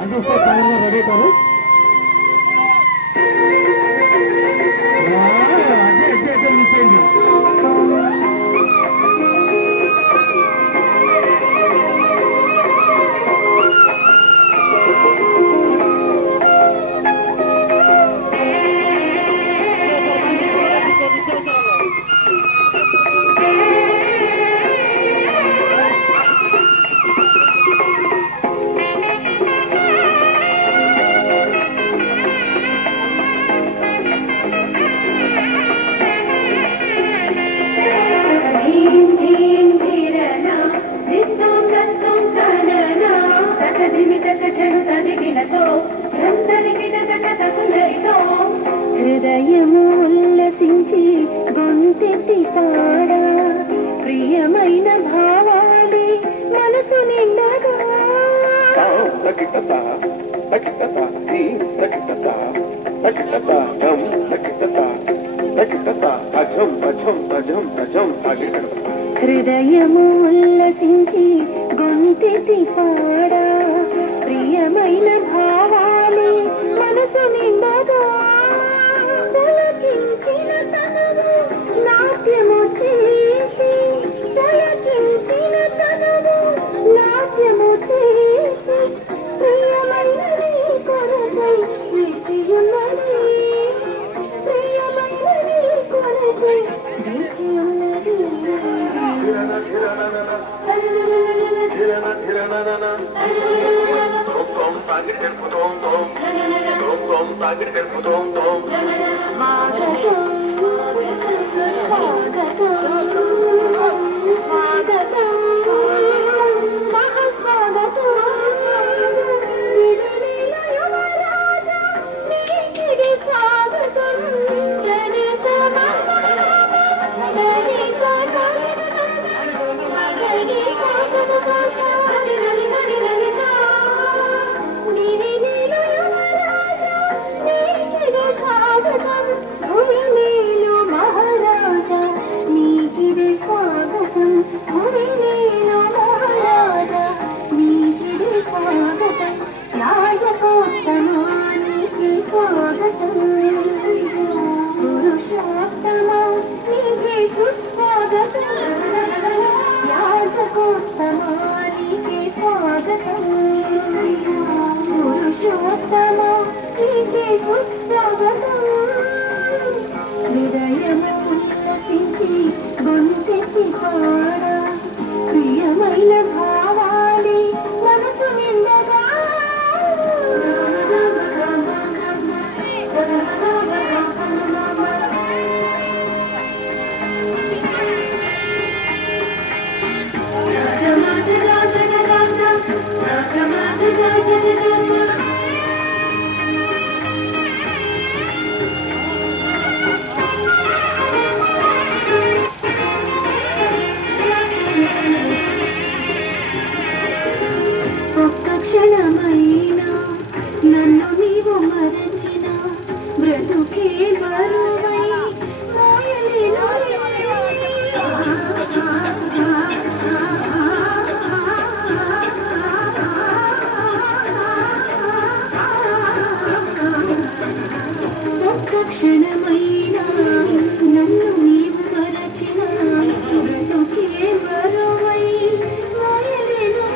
అందిస్తే చాలా రెడీ కాదు అదే మిస్ అయింది. హృదయము ఉల్లసించి గొంతెత్తి పాడా ప్రియమైన భావాలే మనసు నిండగా హృదయము ఉల్లసించి గొంతెత్తి పాడా ప్రియమైన భావాలే మనసు నిండగా పులకించిన తనము నాట్యము చేసి పులకించిన తనము నాట్యము చేసి ప్రియమైన నీ కొరకై వేచియున్నది ప్రియమైన నీ కొరకై వేచియున్నది హృదయము ఉల్లసించి గొంతెత్తి పాడా ప్రియమైన భావాలే మనసు నిండగా ఒక్క క్షణమైనా నన్ను నీవు మరచిన బ్రతుకే బరువై మోయలేను ఒక్క క్షణమైనా నన్ను నీవు మరచిన బ్రతుకే బరువై మోయలేను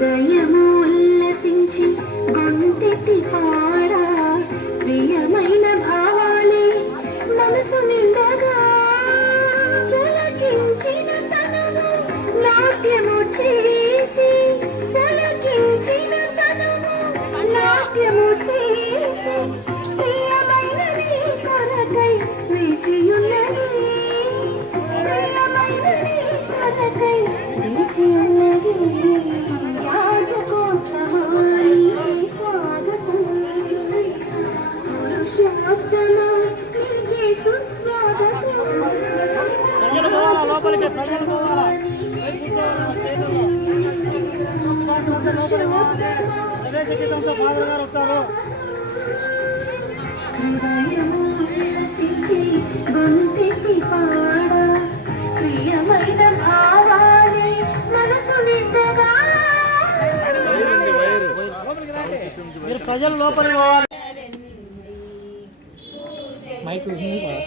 హృదయము ఉల్లసించి గొంతెత్తి పాడా ప్రియమైన భావాలే మనసు నిండగా పులకించిన తనము నాట్యము చేసి పులకించిన తనము నాట్యము చేసి ప్రియమైన నీ కొరకై వేచియున్నది ప్రియమైన నీ కొరకై వేచియున్నది రాజకోత్తమాని స్వాగతం పురుషోత్తమ నీకే సుస్వాగతం లోపలికి ప్రజలు పోవాలా ప్రవేశితంతో ఫాదర్ గారు వస్తారు. హృదయము ఉల్లసించి గొంతెత్తి పాడా ప్రియమైన భావాలే మనసు నిండగా మీరు ప్రజలు లోపలికి పోవాలి. మైక్ ఉంది కదా.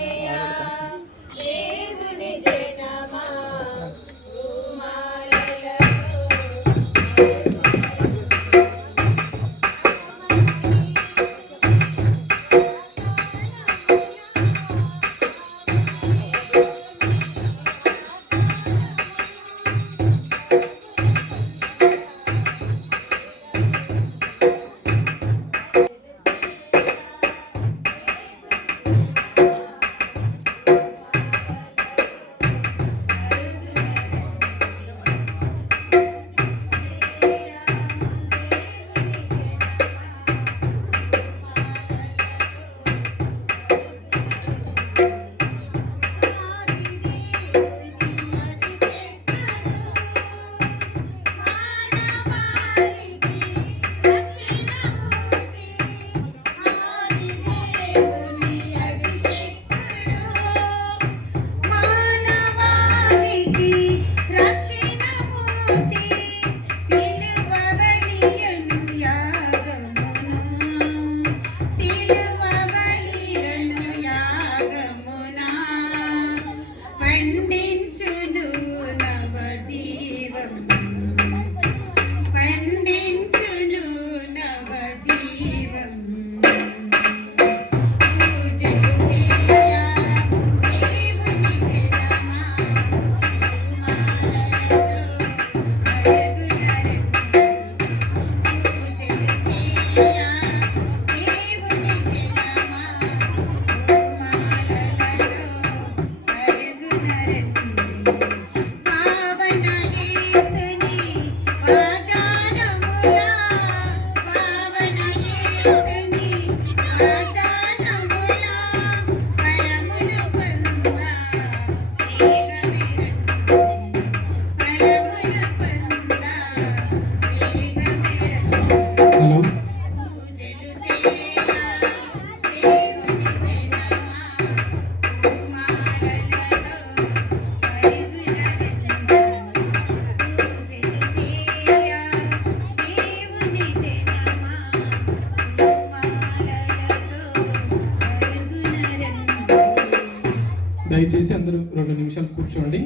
దయచేసి అందరూ 2 నిమిషాలు కూర్చోండి.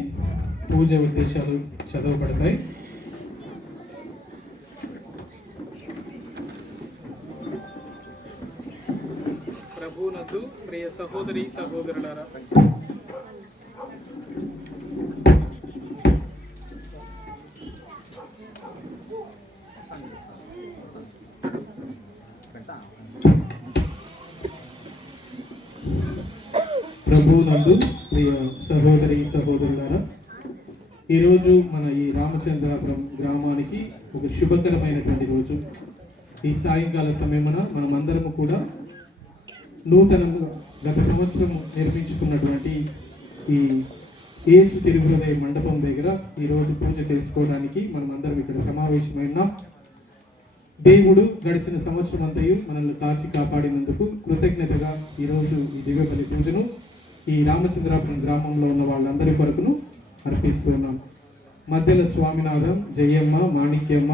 పూజ ఉద్దేశాలు చదవబడతాయి. ప్రభువునందు ప్రియ సహోదరి సహోదరులారా, ప్రభువునందు ప్రియ సహోదరి సహోదరులారా, ఈరోజు మన ఈ రామచంద్రాపురం గ్రామానికి ఒక శుభకరమైనటువంటి రోజు. ఈ సాయంకాల సమయమున మనమందరము కూడా నూతనంగా గత సంవత్సరం నిర్మించుకున్నటువంటి ఈ యేసు తిరుహృదయ మండపం దగ్గర ఈరోజు పూజ చేసుకోవడానికి మనమందరం ఇక్కడ సమావేశమై ఉన్నాం. దేవుడు గడిచిన సంవత్సరం అంతయు మనల్ని కాచి కాపాడినందుకు కృతజ్ఞతగా ఈరోజు ఈ దివ్యబలి పూజను ఈ రామచంద్రాపురం గ్రామంలో ఉన్న వాళ్ళందరి కొరకును అర్పిస్తున్నాం. మధ్యల స్వామినాథం, జయమ్మ, మాణిక్యమ్మ,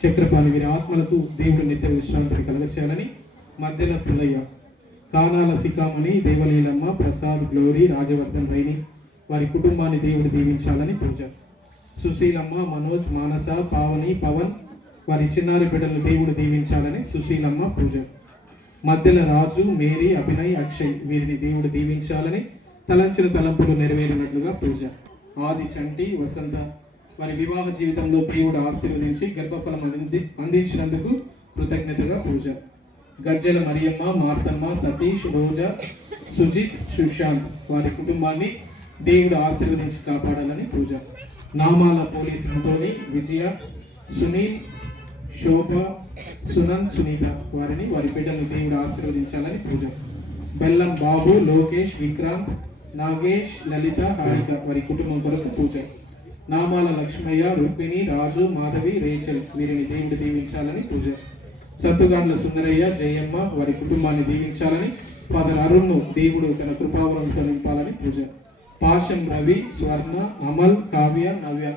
చక్రపాణి వీరి ఆత్మలకు దేవుడు నిత్య విశ్రాంతిని కలగచేయాలని, మధ్యల పుల్లయ్య, కానాల సికామణి, దేవలీలమ్మ, ప్రసాద్, గ్లోరీ, రాజవర్ధన్, రైని వారి కుటుంబాన్ని దేవుడు దీవించాలని పూజ. సుశీలమ్మ, మనోజ్, మానస, పావని, పవన్, వారి చిన్నారి బిడ్డలు దేవుడు దీవించాలని సుశీలమ్మ పూజ. మధ్యల రాజు, మేరీ, అభినయ్, అక్షయ్ వీరిని దేవుడు దీవించాలని తలంచిన తలంపులు నెరవేరినట్లుగా పూజ. ఆది, చంటి, వసంత వారి వివాహ జీవితంలో దేవుడు ఆశీర్వదించి గర్భఫలం అందించినందుకు కృతజ్ఞతగా పూజ. గజ్జల మరియమ్మ, మార్తమ్మ, సతీష్, రోజా, సుజిత్, సుశాంత్ వారి కుటుంబాన్ని దేవుడు ఆశీర్వదించి కాపాడాలని పూజ. నామాల పోలీస్ అంతోని, విజయ, సునీల్, శోభ, సునంద్, సునీత వారిని వారి బిడ్డలు దేవుడు ఆశీర్వదించాలని పూజ. బెల్లం బాబు, లోకేష్, విక్రాంత్, నాగేష్, లలిత, హారిక వారి కుటుంబం కొరకు పూజ. నామాల లక్ష్మయ్య, రుక్మిణి, రాజు, మాధవి, రేచల్ వీరిని దేవుడు దీవించాలని పూజ. సత్తుగాండ్ల సుందరయ్య, జయమ్మ వారి కుటుంబాన్ని దీవించాలని, ఫాదర్ అరుణ్ను దేవుడు తన కృపావరంతో నింపాలని పూజ. పాషం రవి, స్వర్ణ, అమల్, కావ్య, నవ్య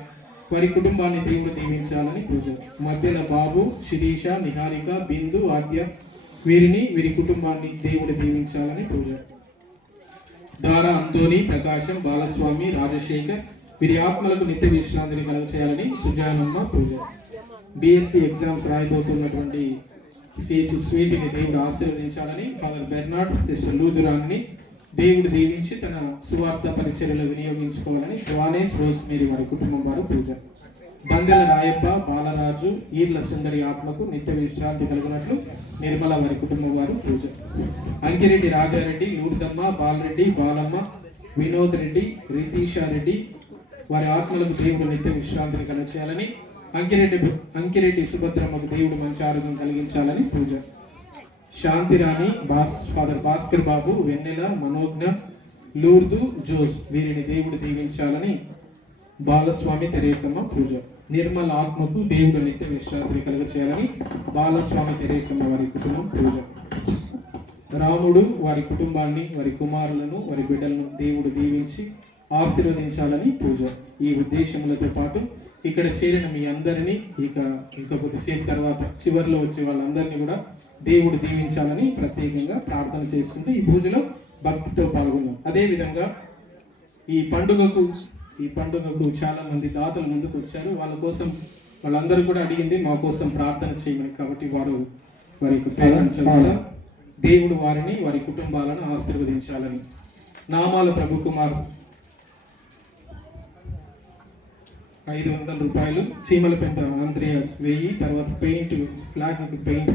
వారి కుటుంబాన్ని దేవుడు దీవించాలని పూజ. మధ్యల బాబు, శిరీష, నిహారిక, బిందు, ఆద్య వీరి కుటుంబాన్ని దేవుడు దీవించాలని పూజ. దారా, అంతోని, ప్రకాశం, బాలస్వామి, రాజశేఖర్ వీరి ఆత్మలకు నిత్య విశ్రాంతిని కలుగచేయాలని సుజానమ్మ పూజ. బిఎస్సి ఎగ్జామ్స్ రాయబోతున్నటువంటి సిహెచ్ స్వీటిని దేవుడు ఆశీర్వదించాలని ఫాదర్ బెర్నార్డ్, సిస్టర్ లూదురాన్ని దేవుడు దీవించి తన సువార్త పరిచర్యలో వినియోగించుకోవాలని స్వానేష్, రోస్మేరీ వారి కుటుంబం వారు పూజ. బందెల రాయప్ప, బాలరాజు, ఈర్ల సుందరి ఆత్మకు నిత్య విశ్రాంతి కలుగునట్లు నిర్మల వారి కుటుంబం వారు పూజ. అంకిరెడ్డి రాజారెడ్డి, లూర్దమ్మ, బాలరెడ్డి, బాలమ్మ, వినోద్ రెడ్డి, రితీషారెడ్డి వారి ఆత్మలకు దేవుడు నిత్య విశ్రాంతిని కలగచేయాలని, అంకిరెడ్డి సుభద్రమ్మకు దేవుడు మంచి ఆరోగ్యం కలిగించాలని పూజ. శాంతిరాణి, ఫాదర్ భాస్కర్ బాబు, వెన్నెల, మనోజ్ఞ, లూర్దు, జోస్ వీరిని దేవుడు దీవించాలని బాలస్వామి, తెరేసమ్మ పూజ. నిర్మల ఆత్మకు దేవుడు నిత్య విశ్రాంతిని కలుగచేయాలని బాలస్వామి, తెరేసమ్మ వారి కుటుంబం పూజ. రాముడు వారి కుటుంబాన్ని, వారి కుమారులను, వారి బిడ్డలను దేవుడు దీవించి ఆశీర్వదించాలని పూజ. ఈ ఉద్దేశములతో పాటు ఇక్కడ చేరిన మీ అందరినీ ఇంకా కొద్దిసేపు తర్వాత చివరిలో వచ్చే వాళ్ళందరినీ కూడా దేవుడు దీవించాలని ప్రత్యేకంగా ప్రార్థన చేసుకుంటూ ఈ పూజలో భక్తితో పాల్గొన్నాం. అదేవిధంగా ఈ పండుగకు చాలా మంది దాతలు ముందుకు వచ్చారు. వాళ్ళందరూ కూడా అడిగింది మా కోసం ప్రార్థన చేయమని. కాబట్టి వారి యొక్క పేరెంట్స్ దేవుడు వారిని, వారి కుటుంబాలను ఆశీర్వదించాలని. నామాల ప్రభు కుమార్ 500 రూపాయలు, చీమలపెంట ఆంద్రియాస్ 1000, తర్వాత పెయింట్ ఫ్లాగ్ పెయింట్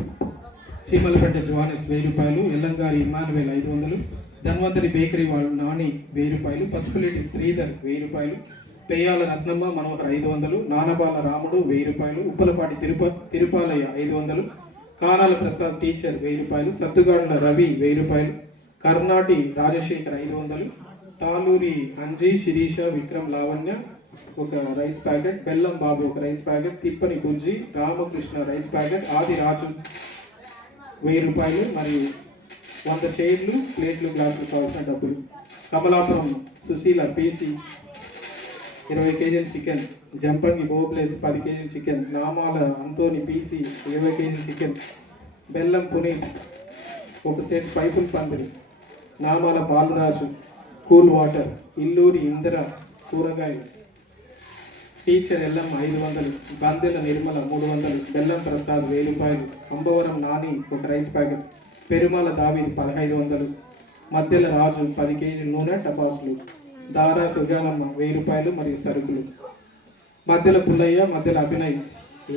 చీమలపెంట జోహానెస్ 1000 రూపాయలు, ఎల్లంగారి ఇమానువేల్ 500, ధన్వంతరి బేకరీ వాళ్ళు నాని 1000 రూపాయలు, పసుపులేటి శ్రీధర్ 1000 రూపాయలు, పెయ్యాల రత్నమ్మ మనోహర్ 500, నానబాల రాముడు 1000 రూపాయలు, ఉప్పలపాటి తిరుపాలయ్య 500, కానాల ప్రసాద్ టీచర్ 1000 రూపాయలు, సత్తుగాడుల రవి 1000 రూపాయలు, కర్ణాటి రాజశేఖర్ 500, తాలూరి అంజీ, శిరీష, విక్రమ్, లావణ్య ఒక రైస్ ప్యాకెట్, బెల్లం బాబు ఒక రైస్ ప్యాకెట్, తిప్పని బుజ్జి, రామకృష్ణ రైస్ ప్యాకెట్, ఆది రాజు 1000 రూపాయలు మరియు 100 చైర్లు, ప్లేట్లు, గ్లాసులు కావాల్సిన డబ్బులు. కమలాపురం సుశీల పీసి 20 కేజీల చికెన్, జంపంగి బోప్లేస్ 10 కేజీల చికెన్, నామాల అంతోని పీసి 20 కేజీల చికెన్, బెల్లం పునీత్ ఒక సెట్ పైపుల్ పందిరి, నామాల బాలరాజు కూల్ వాటర్, ఇల్లూరి ఇందిర కూరగాయలు, టీచర్ ఎల్లం 500, బందెల నిర్మల 300, బెల్లం ప్రసాద్ 1000 రూపాయలు, అంబవరం నాని ఒక రైస్ ప్యాకెట్, పెరుమాల దావీద్ 1500, మధ్యల రాజు 10 కేజీల నూనె, టపాసులు, దారా సుజానమ్మ 1000 రూపాయలు మరియు సరుకులు, మధ్యల పుల్లయ్య, మధ్యల అభినయ్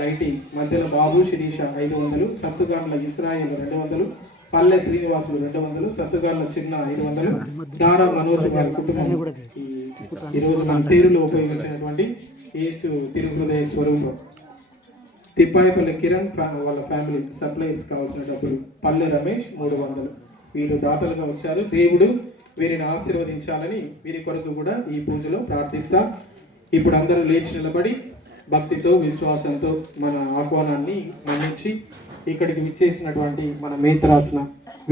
లైటింగ్, మధ్యల బాబు, శిరీష 500, సత్తుగాండ్ల ఇస్రాయిల్ 200, పల్లె శ్రీనివాసులు 200, సత్తుగాండ్ల చిన్న 500, దారా మనోజ్ వారి కుటుంబం ఈరోజు మన తీరులో ఉపయోగించినటువంటి యేసు తిరుహృదయ స్వరూపం, తిప్పాయిపల్లి కిరణ్ వాళ్ళ ఫ్యామిలీ సప్లైస్ కావాల్సిన డబ్బులు, పల్లె రమేష్ 300 వీరు దాతలుగా వచ్చారు. దేవుడు వీరిని ఆశీర్వదించాలని వీరి కొరకు కూడా ఈ పూజలో ప్రార్థిస్తాం. ఇప్పుడు అందరూ లేచి నిలబడి భక్తితో, విశ్వాసంతో మన ఆహ్వానాన్ని మన్నించి ఇక్కడికి విచ్చేసినటువంటి మన మేతరాసిన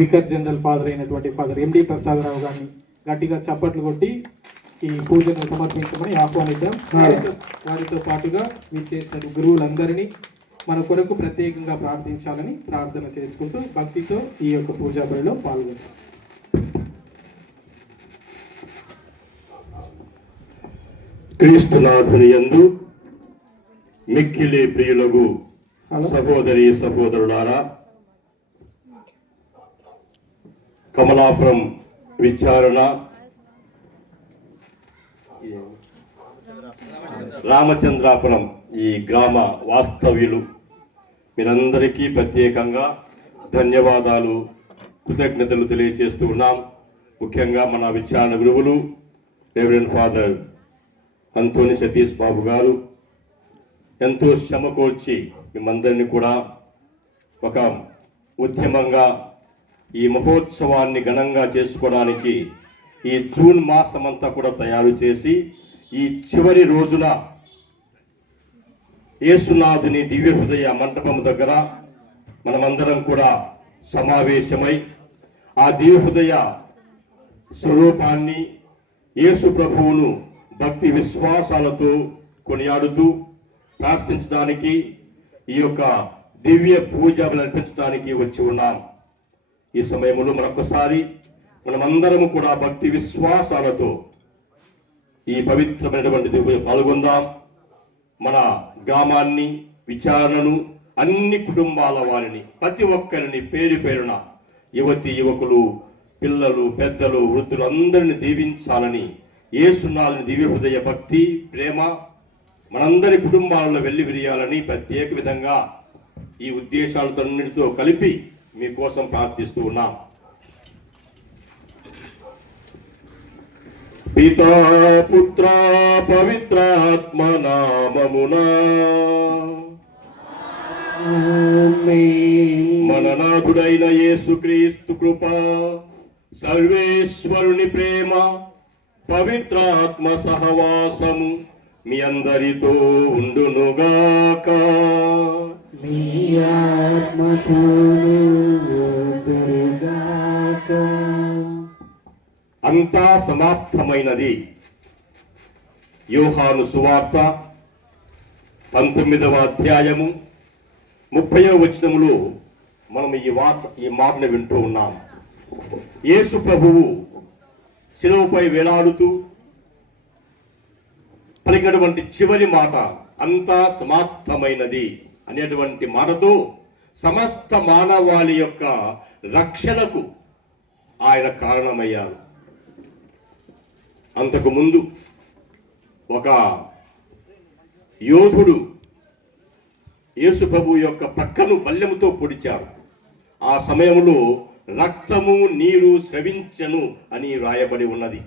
వికర్ జనరల్ ఫాదర్ అయినటువంటి ఫాదర్ ఎండి ప్రసాదరావు గారిని గట్టిగా చప్పట్లు కొట్టి ఈ పూజను సమర్పించమని ఆహ్వానిద్దాం. వారితో పాటుగా విచ్చేసిన గురువులందరినీ మన కొరకు ప్రత్యేకంగా ప్రార్థించాలని ప్రార్థన చేసుకుంటూ భక్తితో ఈ యొక్క పూజా బలిలో పాల్గొంటాం. క్రీస్తునాథుని యందు మిక్కిలి ప్రియులకు సహోదరి సహోదరులారా, కమలాపురం విచారణ రామచంద్రాపురం ఈ గ్రామ వాస్తవ్యులు మీరందరికీ ప్రత్యేకంగా ధన్యవాదాలు, కృతజ్ఞతలు తెలియజేస్తూ ఉన్నాం. ముఖ్యంగా మన విచారణ గురువులు రెవరెండ్ ఫాదర్ అంతోని సతీష్ బాబు గారు ఎంతో శ్రమ కోర్చి మిమ్మందరినీ కూడా ఒక ఉద్యమంగా ఈ మహోత్సవాన్ని ఘనంగా చేసుకోవడానికి ఈ జూన్ మాసమంతా కూడా తయారు చేసి ఈ చివరి రోజున యేసునాథుని దివ్య హృదయ మంటపం దగ్గర మనమందరం కూడా సమావేశమై ఆ దివ్య హృదయ స్వరూపాన్ని యేసు ప్రభువును భక్తి విశ్వాసాలతో కొనియాడుతూ ప్రార్థించడానికి ఈ యొక్క దివ్య పూజ నడిపించడానికి వచ్చి ఉన్నాం. ఈ సమయంలో మరొకసారి మనమందరము కూడా భక్తి విశ్వాసాలతో ఈ పవిత్రమైనటువంటి దివ్య పాల్గొందాం. మన గ్రామాన్ని, విచారణను, అన్ని కుటుంబాల వారిని, ప్రతి ఒక్కరిని పేరు పేరున యువతి యువకులు, పిల్లలు, పెద్దలు, వృద్ధులు అందరిని దీవించాలని యేసునాథుని దివ్య హృదయ భక్తి ప్రేమ మనందరి కుటుంబాలలో వెళ్ళి విరియాలని ప్రత్యేక విధంగా ఈ ఉద్దేశాలతో కలిపి మీకోసం ప్రార్థిస్తూ ఉన్నాం. పితా పుత్ర పవిత్రాత్మ నామమునా మన నాథుడైన యేసుక్రీస్తు కృప, సర్వేశ్వరుని ప్రేమ, పవిత్రాత్మ సహవాసము మీ అందరితో ఉండునుగాక. అంతా సమాప్తమైనది. యోహాను సువార్త 19వ అధ్యాయము 30వ వచనములో మనం ఈ మాటను వింటూ ఉన్నాం. యేసు ప్రభువు శిలువపై వేలాడుతూ పలికినటువంటి చివరి మాట అంతా సమాప్తమైనది అనేటువంటి మాటతో సమస్త మానవాళి యొక్క రక్షణకు ఆయన కారణమయ్యారు. అంతకు ముందు ఒక యోధుడు యేసు ప్రభు యొక్క పక్కను బల్లెముతో పొడిచారు. ఆ సమయంలో రక్తము నీరు స్రవించను అని రాయబడి ఉన్నది.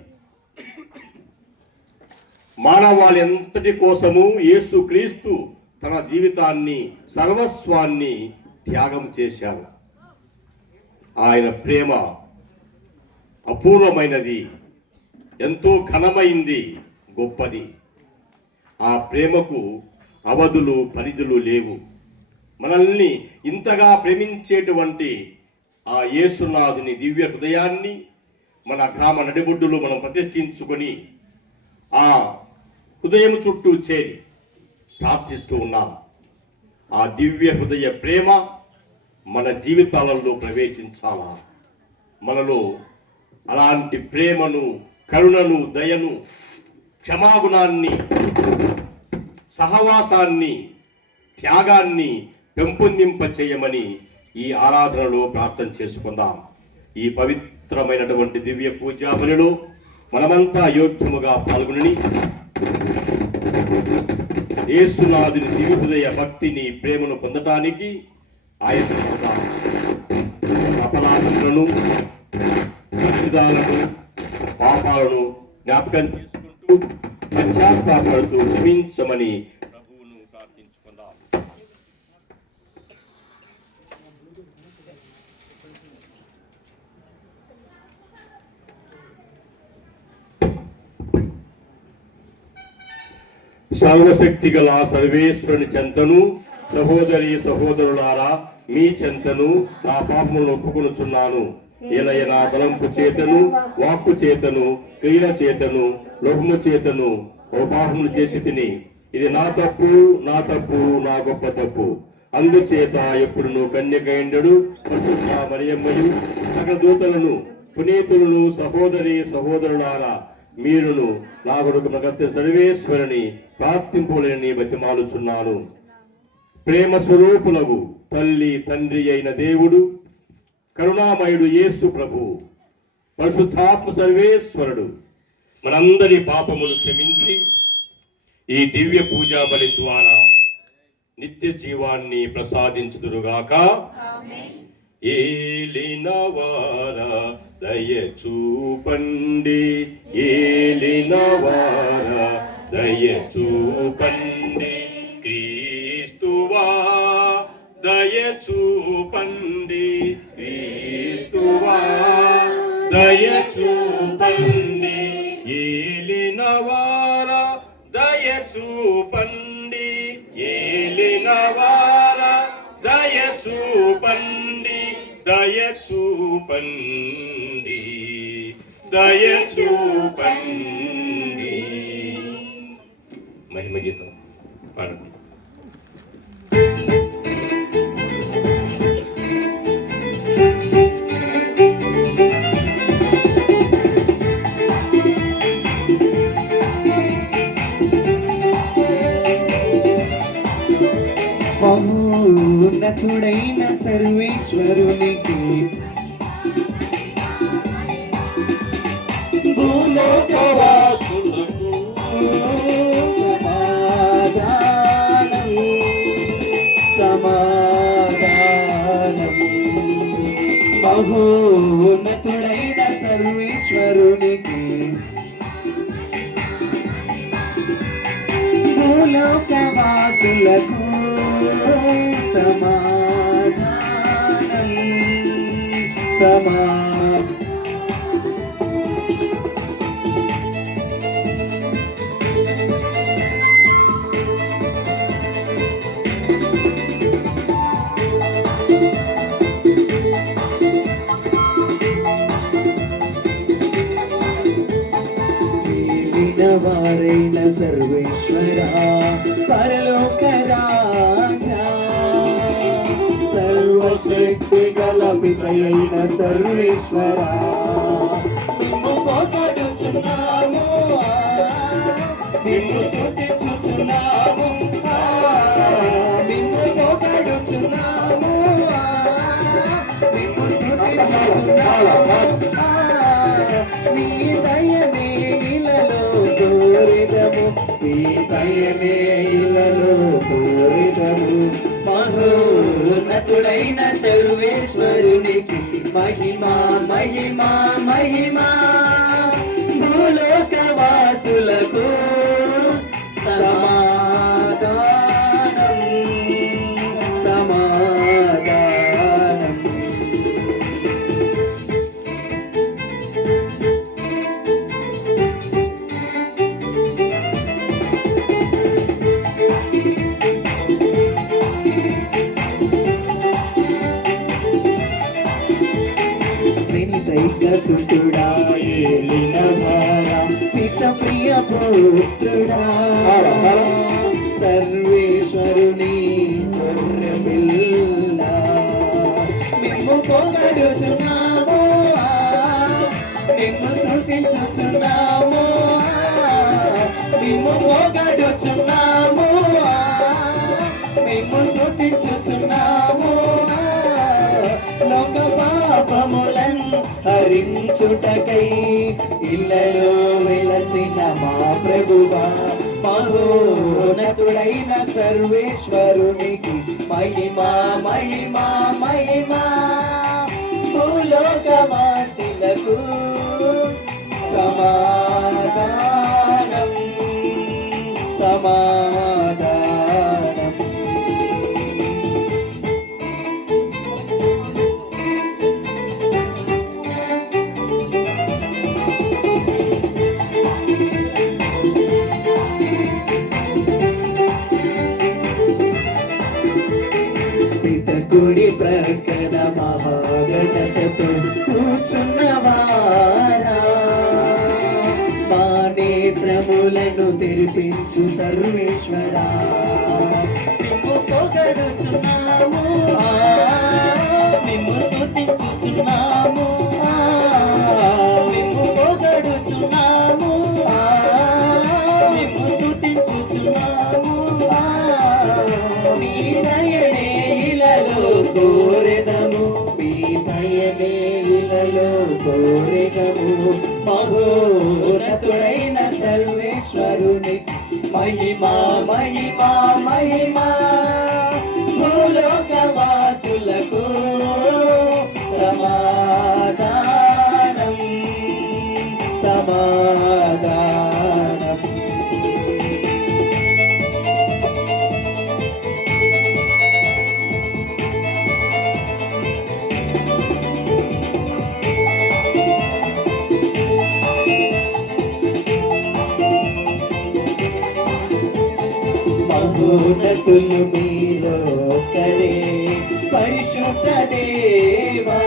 మానవాళి ఎంతటి కోసము యేసు క్రీస్తు తన జీవితాన్ని, సర్వస్వాన్ని త్యాగం చేశారు. ఆయన ప్రేమ అపూర్వమైనది, ఎంతో ఘనమైంది, గొప్పది. ఆ ప్రేమకు అవధులు, పరిధులు లేవు. మనల్ని ఇంతగా ప్రేమించేటువంటి ఆ యేసునాథుని దివ్య హృదయాన్ని మన గ్రామ నడిబొడ్డులో మనం ప్రతిష్ఠించుకొని ఆ హృదయం చుట్టూ చేరి ప్రార్థిస్తూ ఉన్నాం. ఆ దివ్య హృదయ ప్రేమ మన జీవితాలలో ప్రవేశించాలా. మనలో అలాంటి ప్రేమను, కరుణను, దయను, క్షమాగుణాన్ని, సహవాసాన్ని, త్యాగాన్ని పెంపొందింప చేయమని ఈ ఆరాధనలో ప్రార్థన చేసుకుందాం. ఈ పవిత్రమైనటువంటి దివ్య పూజాబలిలో మనమంతా యోగ్యముగా పాల్గొని యేసునాథుని దివ్య హృదయ భక్తిని, ప్రేమను పొందటానికి ఆయత్తం. అపరాధములను, దోషాలను, పాపాలను జ్ఞాపకం చేసుకుంటూ పశ్చాత్తాపడుతూ క్షమించమని ప్రభువును ప్రార్థించుకుందాం. సర్వశక్తి గల సర్వేశ్వరుని చెంతను, సహోదరి సహోదరులారా, మీ చెంతను నా పాపములను ఒప్పుకొనుచున్నాను. ఏలైనా తలంపు చేతను, వాక్కు చేతను, క్రియల చేతను, లోపము చేతను పాపములు చేసి తిని, ఇది నా తప్పు, నా తప్పు, నా గొప్ప తప్పు. అందుచేత ఎప్పుడును కన్యకైండడు పరిశుద్ధ మరియమ్మయు సకల దూతలను, పునీతులను, సహోదరి సహోదరులారా, మీరును నా కొడుకు నగత్య సర్వేశ్వరుని ప్రార్థింపులని బతిమాలుచున్నాను. ప్రేమ స్వరూపులగు తల్లి తండ్రి అయిన దేవుడు, కరుణామయుడు యేసు ప్రభు, పరిశుద్ధాత్మ సర్వేశ్వరుడు మనందరి పాపములు క్షమించి ఈ దివ్య పూజా బలి ద్వారా నిత్య జీవాన్ని ప్రసాదించుదురుగాక. ఏలినవార దయ చూపండి, ఏలినవార దయ చూపండి, క్రీస్తువా దయ చూపండి, క్రీస్తువా దయ చూపండి, ఏలినవార దయ చూపండి, ఏలినవార దయ చూపండి, దయ చూపండి, దయ చూపండి. మహిమ గీతం పాడండి. మహోన్నతుడైన సర్వేశ్వరునికి భూలోకవాసులకు సమాధానం, సమాధానం. మహోన్నతుడైన సర్వేశ్వరునికి భూలోకవాసులకు సమాధానం, సమాధానం. వారైన సర్వేశ్వర పరలోక రాజా, సర్వశక్తి గల పితయైన సర్వేశ్వర నిన్ను పొగడుచున్నాము, నిన్ను స్తుతించుచున్నాము, నిన్ను పొగడుచున్నాము, నిన్ను స్తుతించుచున్నాము. నీ దయనే ఇలలో కోరిదము, నీ దయనే ఇలలో కోరిదము. మహోన్నతుడైన సర్వేశ్వరునికి మహిమా మహిమా మహిమా. భూలోకవాసులకు సమాధానం, సమాధానం. సుతుడా ఏలినవార పిత ప్రియ పుత్రుడా, సర్వేశ్వరుని గొర్రె పిల్ల మిమ్ము పొగడుచున్నాము, మిమ్ము స్తుతించుచున్నాము, మిమ్ము పొగడుచున్నాము, మిమ్ము స్తుతించుచున్నాము. లోక పాపములన్ హరించుటకై ఇళ్ళలో వెలసిన మా ప్రభువా, మహోన్నతుడైన సర్వేశ్వరునికి మహిమా మహిమా మహిమా. భూలోకవాసులకు సమాధానం, సమాధానం. కుడి ప్రక్కన మహాగణతతో కూర్చున్నవారా, మా నేత్రములను తెరిపించు సర్వేశ్వరా, నిన్ను పొగడుచున్నాము, నిన్ను స్తుతించుచున్నాము, నిన్ను పొగడుచున్నాము, నిన్ను స్తుతించుచున్నాము. నీ కోరెదము మీ దయనే ఇలలో కోరెదము మహోన్నతుడైన సర్వేశ్వరుని మహిమా మహిమా మహిమా భూలోకవాసులకు సమాధానం సమాధానం. మహోన్నతులు మీలో కరే పరిశుద్ధ దేవా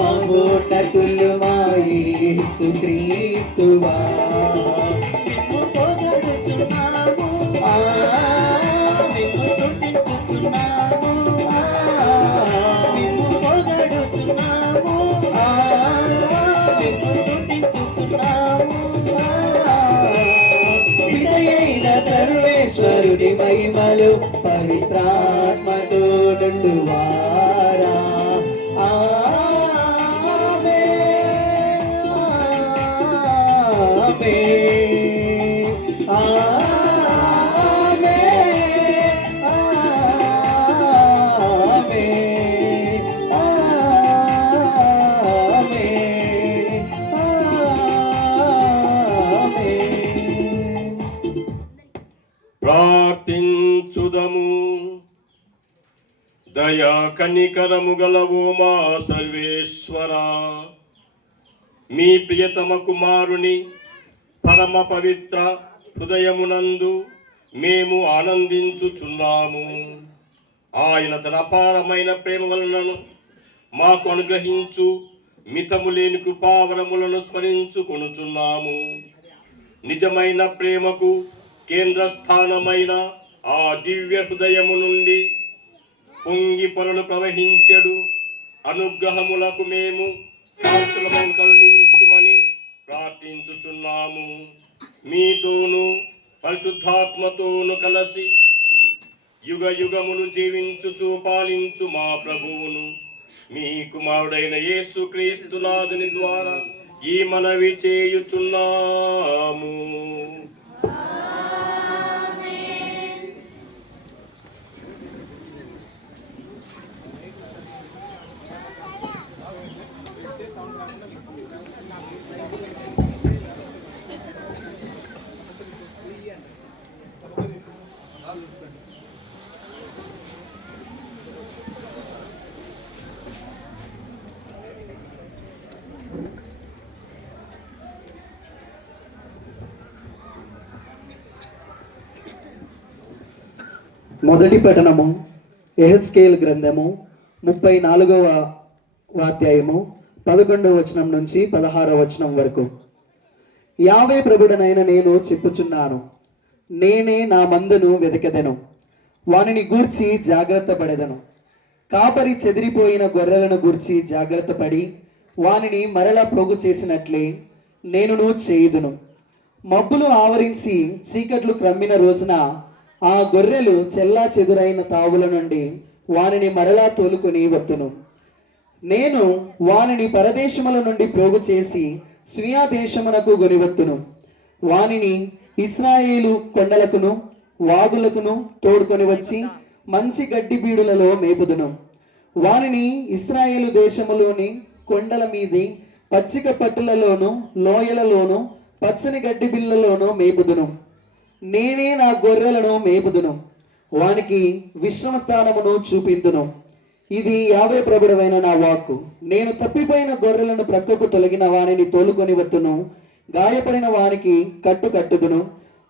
మహోన్నతులు మా యేసుక్రీస్తువా నిన్ను పొగడుచున్నాము నిన్ను స్తుతించుచున్నాము నిన్ను పొగడుచున్నాము నిన్ను స్తుతించుచున్నాము వినయైన సర్వేశ్వరుడి మహిమలు పవిత్రాత్మతో నిండువారా ఆమేన్ ఆమేన్ ఆమేన్ ఆమేన్ ఆమేన్. ప్రార్థించుదము. దయా కనికరము గలవు మా సర్వేశ్వరా, మీ ప్రియతమ కుమారుని పరమ పవిత్ర హృదయమునందు మేము ఆనందించుచున్నాము. ఆయన తన అపారమైన ప్రేమ వలనను మాకు అనుగ్రహించు మితము లేని కృపావరములను స్మరించుకొనుచున్నాము. నిజమైన ప్రేమకు కేంద్ర స్థానమైన ఆ దివ్య హృదయము నుండి పొంగి పొరలు ప్రవహించెడు అనుగ్రహములకు మేము పాత్రులమని కరుణించుమని ప్రార్థించుచున్నాము. మీతోను పరిశుద్ధాత్మతోను కలిసి యుగ యుగములు జీవించుచు పాలించు మా ప్రభువును మీ కుమారుడైన యేసుక్రీస్తు నాథుని ద్వారా ఈ మనవి చేయుచున్నాము. మొదటి పఠనము యెహెజ్కేలు గ్రంథము 34వ అధ్యాయము 11వ వచనం నుంచి 16వ వచనం వరకు. యావే ప్రభుడనైన నేను చెప్పుచున్నాను, నేనే నా మందును వెదకెదను, వానిని గూర్చి జాగ్రత్త పడెదను. కాపరి చెదిరిపోయిన గొర్రెలను గూర్చి జాగ్రత్త పడి వానిని మరలా ప్రోగు చేసినట్లే నేనును చేయుదును. మబ్బులు ఆవరించి చీకట్లు క్రమ్మిన రోజున ఆ గొర్రెలు చెల్లా చెదురైన తావుల నుండి వానిని మరలా తోలుకొని వత్తును. నేను వానిని పరదేశముల నుండి ప్రోగు చేసి స్వీయ దేశమునకు గొనివత్తును. వానిని ఇశ్రాయేలు కొండలకును వాగులకును తోడుకొని వచ్చి మంచి గడ్డి బీడులలో మేపుదును. వానిని ఇశ్రాయేలు దేశములోని కొండల మీది పచ్చిక పట్టులలోను లోయలలోను పచ్చని గడ్డి బిళ్ళలోను మేపుదును. నేనే నా గొర్రెలను మేపుదును, వానికి విశ్రమ స్థానమును చూపిందును. ఇది యావే ప్రభుడవైన నా వాక్కు. నేను తప్పిపోయిన గొర్రెలను ప్రక్కకు తొలగిన వానిని తోలుకొని వత్తును. గాయపడిన వానికి కట్టు కట్టుదును.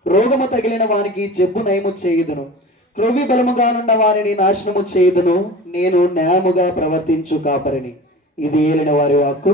రోగము తగిలిన వానికి జబ్బు నయము చేయుదును. క్రొవ్వి బలముగానున్న వానిని నాశనము చేయుదును. నేను న్యాయముగా ప్రవర్తించు కాపరిని. ఇది ఏలిన వారి వాక్కు.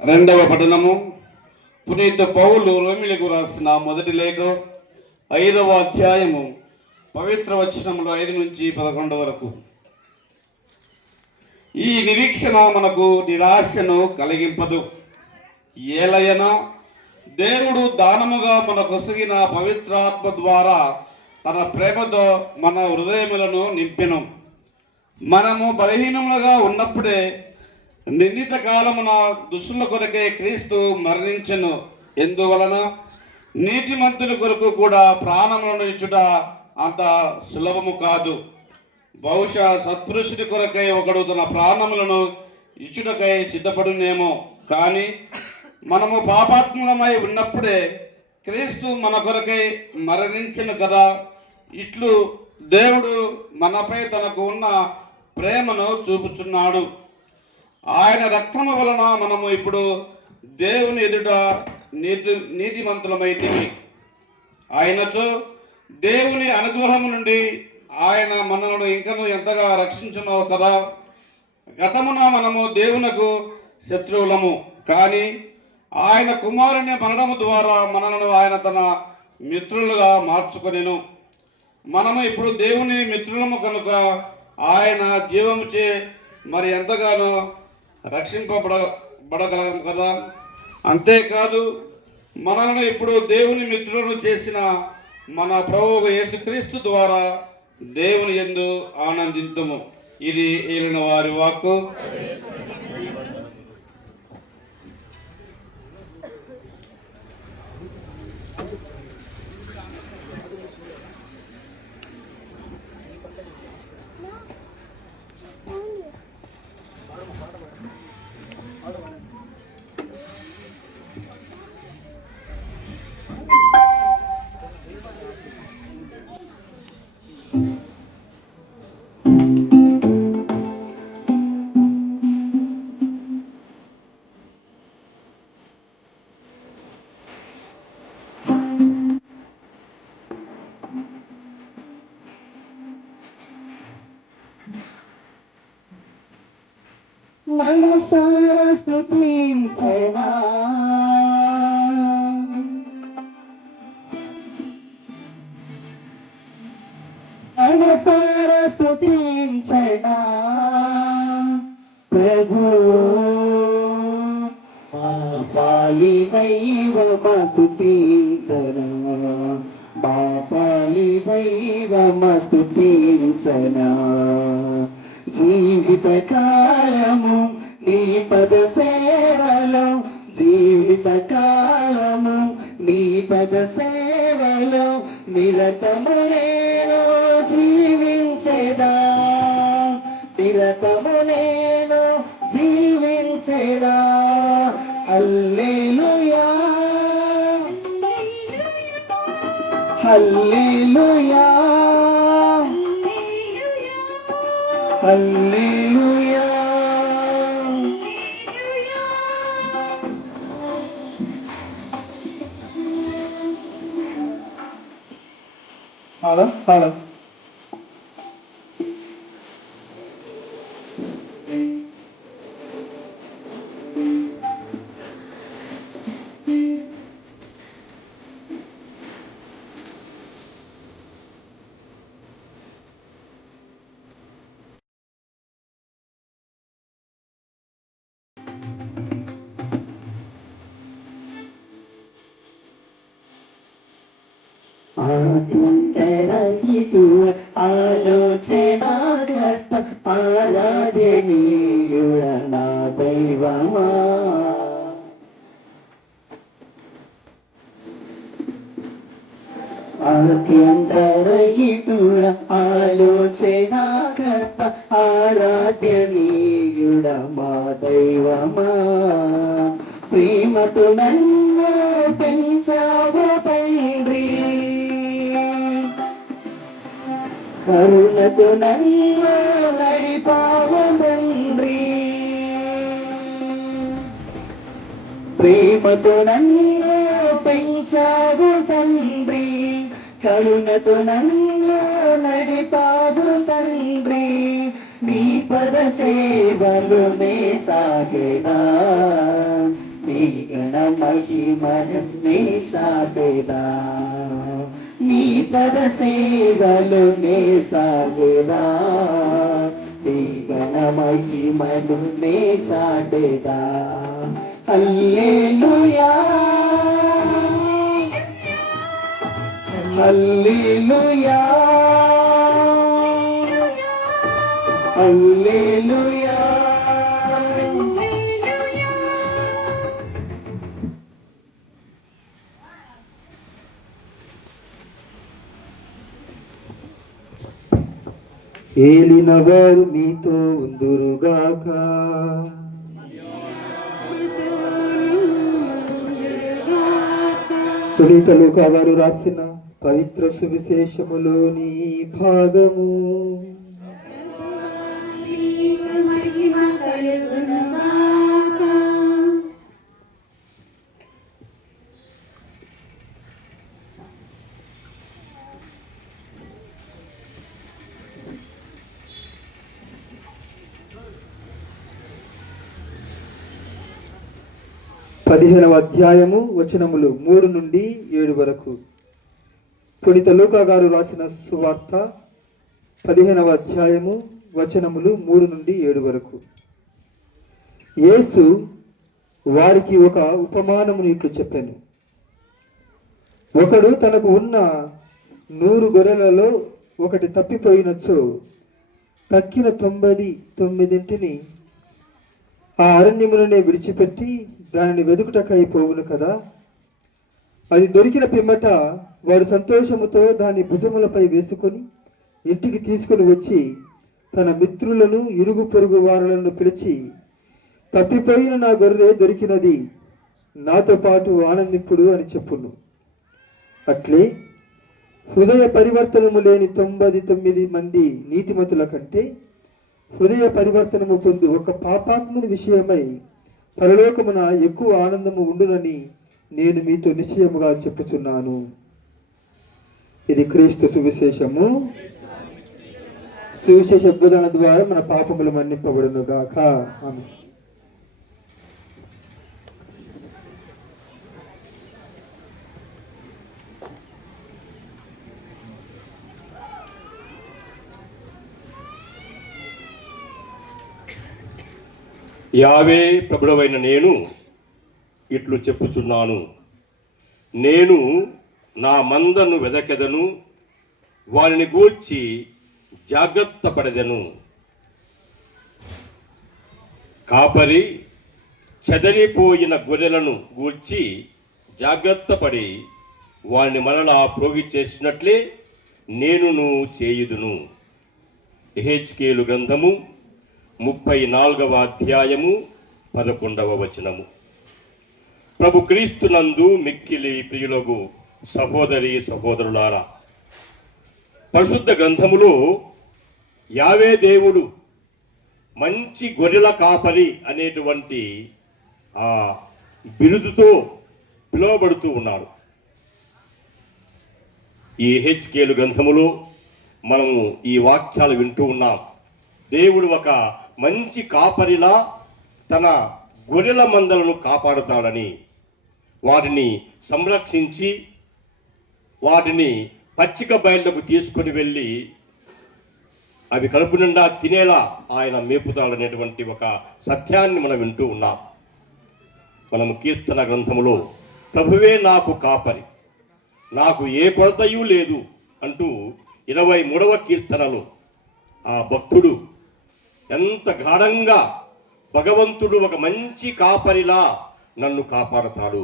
రెండవ పఠనము పునీత పౌలు రోమిలకు రాసిన మొదటి లేఖ 5వ అధ్యాయము పవిత్ర వచనములు 5 నుంచి 11 వరకు. ఈ నిరీక్షణ మనకు నిరాశను కలిగింపదు. ఏలయనా దేవుడు దానముగా మనకు కొసగిన పవిత్రాత్మ ద్వారా తన ప్రేమతో మన హృదయములను నింపెను. మనము బలహీనములుగా ఉన్నప్పుడే నిర్ణీత కాలమున దుష్టుల కొరకే క్రీస్తు మరణించెను. ఎందువలన నీతిమంతుల కొరకు కూడా ప్రాణములను ఇచ్చుట అంత సులభము కాదు. బహుశా సత్పురుషుడి కొరకై ఒకడు తన ప్రాణములను ఇచ్చుటకై సిద్ధపడునేమో. కానీ మనము పాపాత్ములమై ఉన్నప్పుడే క్రీస్తు మన కొరకై మరణించెను కదా. ఇట్లు దేవుడు మనపై తనకు ఉన్న ప్రేమను చూపుచున్నాడు. ఆయన రక్తము వలన మనము ఇప్పుడు దేవుని ఎదుట నీతిమంతులమైతిమి. ఆయనతో దేవుని అనుగ్రహము నుండి ఆయన మనలను ఇంకను ఎంతగా రక్షించునో కదా. గతమున మనము దేవునకు శత్రువులము, కానీ ఆయన కుమారుని మరణము ద్వారా మనలను ఆయన తన మిత్రులుగా మార్చుకొనెను. మనము ఇప్పుడు దేవుని మిత్రులము కనుక ఆయన జీవముచే మరి ఎంతగానో రక్షింపబడగలం కదా. అంతేకాదు మనలను ఇప్పుడు దేవుని మిత్రులను చేసిన మన ప్రభువు యేసుక్రీస్తు ద్వారా దేవుని యందు ఆనందింతుము. ఇది ఏలిన వారి వాక్కు. మనసారా స్తుతించెదా, మనసారా స్తుతించెదా ప్రభు. పాపాలి దైవమ స్తుతించెదా, పాపాలి దైవమ స్తుతించెదా. జీవిత కాలము నీ పద సేవలో, జీవిత కాలము నీ పద సేవలో నిరతము నేను జీవించేదా, నిరతము నేను జీవించేదా. హల్లెలూయా హల్లెలూయా హల్లెలూయా. హలో హలో ఆదింతరహితు ఆలోచనాకర్త ఆరాధనీయుడ నా దైవమా. ఆద్యంతరహితుడ ఆలోచనాకర్త ఆరాధనీయుడ మా దైవమా. ప్రేమతో నన్ను పెంచావు తండ్రి, కరుణతో నన్ను నడిపావు తండ్రి. ప్రేమతో నన్ను పెంచావు తండ్రి, కరుణతో నన్ను నడిపావు తండ్రి. నీ పద సేవలునే సాగేదా, మహిమను నే చాటేదా నీ పద సేవలు నే సాగేదా నీ ఘన మహిమను నే చాటేదా హల్లెలూయా హల్లెలూయా హల్లెలూయా ఏలినవారు మీతో ఉందురుగాక తొలిత లూకా గారు రాసిన పవిత్ర సువిశేషములోని భాగము. మహిమ కలుగునుగాక. 15వ అధ్యాయము వచనములు 3 నుండి 7 వరకు. పునీత లూకా గారు రాసిన సువార్త 15వ అధ్యాయము వచనములు 3 నుండి 7 వరకు. యేసు వారికి ఒక ఉపమానమును ఇట్లు చెప్పాను. ఒకడు తనకు ఉన్న 100 గొర్రెలలో ఒకటి తప్పిపోయినచో తక్కిన 99 ఆ అరణ్యములనే విడిచిపెట్టి దానిని వెదుకుటకై పోవును కదా. అది దొరికిన పిమ్మట వాడు సంతోషముతో దాని భుజములపై వేసుకొని ఇంటికి తీసుకొని వచ్చి తన మిత్రులను ఇరుగు పొరుగు వారులను పిలిచి, తప్పిపోయిన నా గొర్రె దొరికినది, నాతో పాటు ఆనందింపుడు అని చెప్పును. అట్లే హృదయ పరివర్తనము లేని 99 మంది నీతిమంతుల కంటే హృదయ పరివర్తనము పొందు ఒక పాపాత్ముని విషయమై పరలోకమున ఎక్కువ ఆనందము ఉండునని నేను మీతో నిశ్చయముగా చెప్పుచున్నాను. ఇది క్రీస్తు సువిశేషము. సువిశేష బోధన ద్వారా మన పాపములు మన్నింపబడును గాక. ఆమేన్. యావే ప్రభుడవైన నేను ఇట్లు చెప్పుచున్నాను, నేను నా మందను వెదకెదను, వారిని గూర్చి జాగ్రత్త పడదెను. కాపరి చెదరిపోయిన గొర్రెలను గూర్చి జాగ్రత్త పడి వారిని మరలా ప్రోగి చేసినట్లే నేనును చేయుదును. యెహెజ్కేలు గ్రంథము 34వ అధ్యాయము 11వ వచనము. ప్రభు క్రీస్తునందు మిక్కిలి ప్రియులగు సహోదరి సహోదరులారా, పరిశుద్ధ గ్రంథములో యావే దేవుడు మంచి గొర్రెల కాపరి అనేటువంటి ఆ బిరుదుతో పిలువబడుతూ ఉన్నాడు. ఈ యెహెజ్కేలు గ్రంథములో మనము ఈ వాక్యాలు వింటూ ఉన్నాం. దేవుడు ఒక మంచి కాపరిలా తన గొర్రెల మందలను కాపాడుతాడని, వాటిని సంరక్షించి వాటిని పచ్చిక బయళ్ళకు తీసుకొని వెళ్ళి అవి కడుపు నిండా తినేలా ఆయన మేపుతాడనేటువంటి ఒక సత్యాన్ని మనం వింటూ ఉన్నాం. మనము కీర్తన గ్రంథములో ప్రభువే నాకు కాపరి, నాకు ఏ కొరతయూ లేదు అంటూ 23వ కీర్తనలో ఆ భక్తుడు ఎంత గాఢంగా భగవంతుడు ఒక మంచి కాపరిలా నన్ను కాపాడతాడు.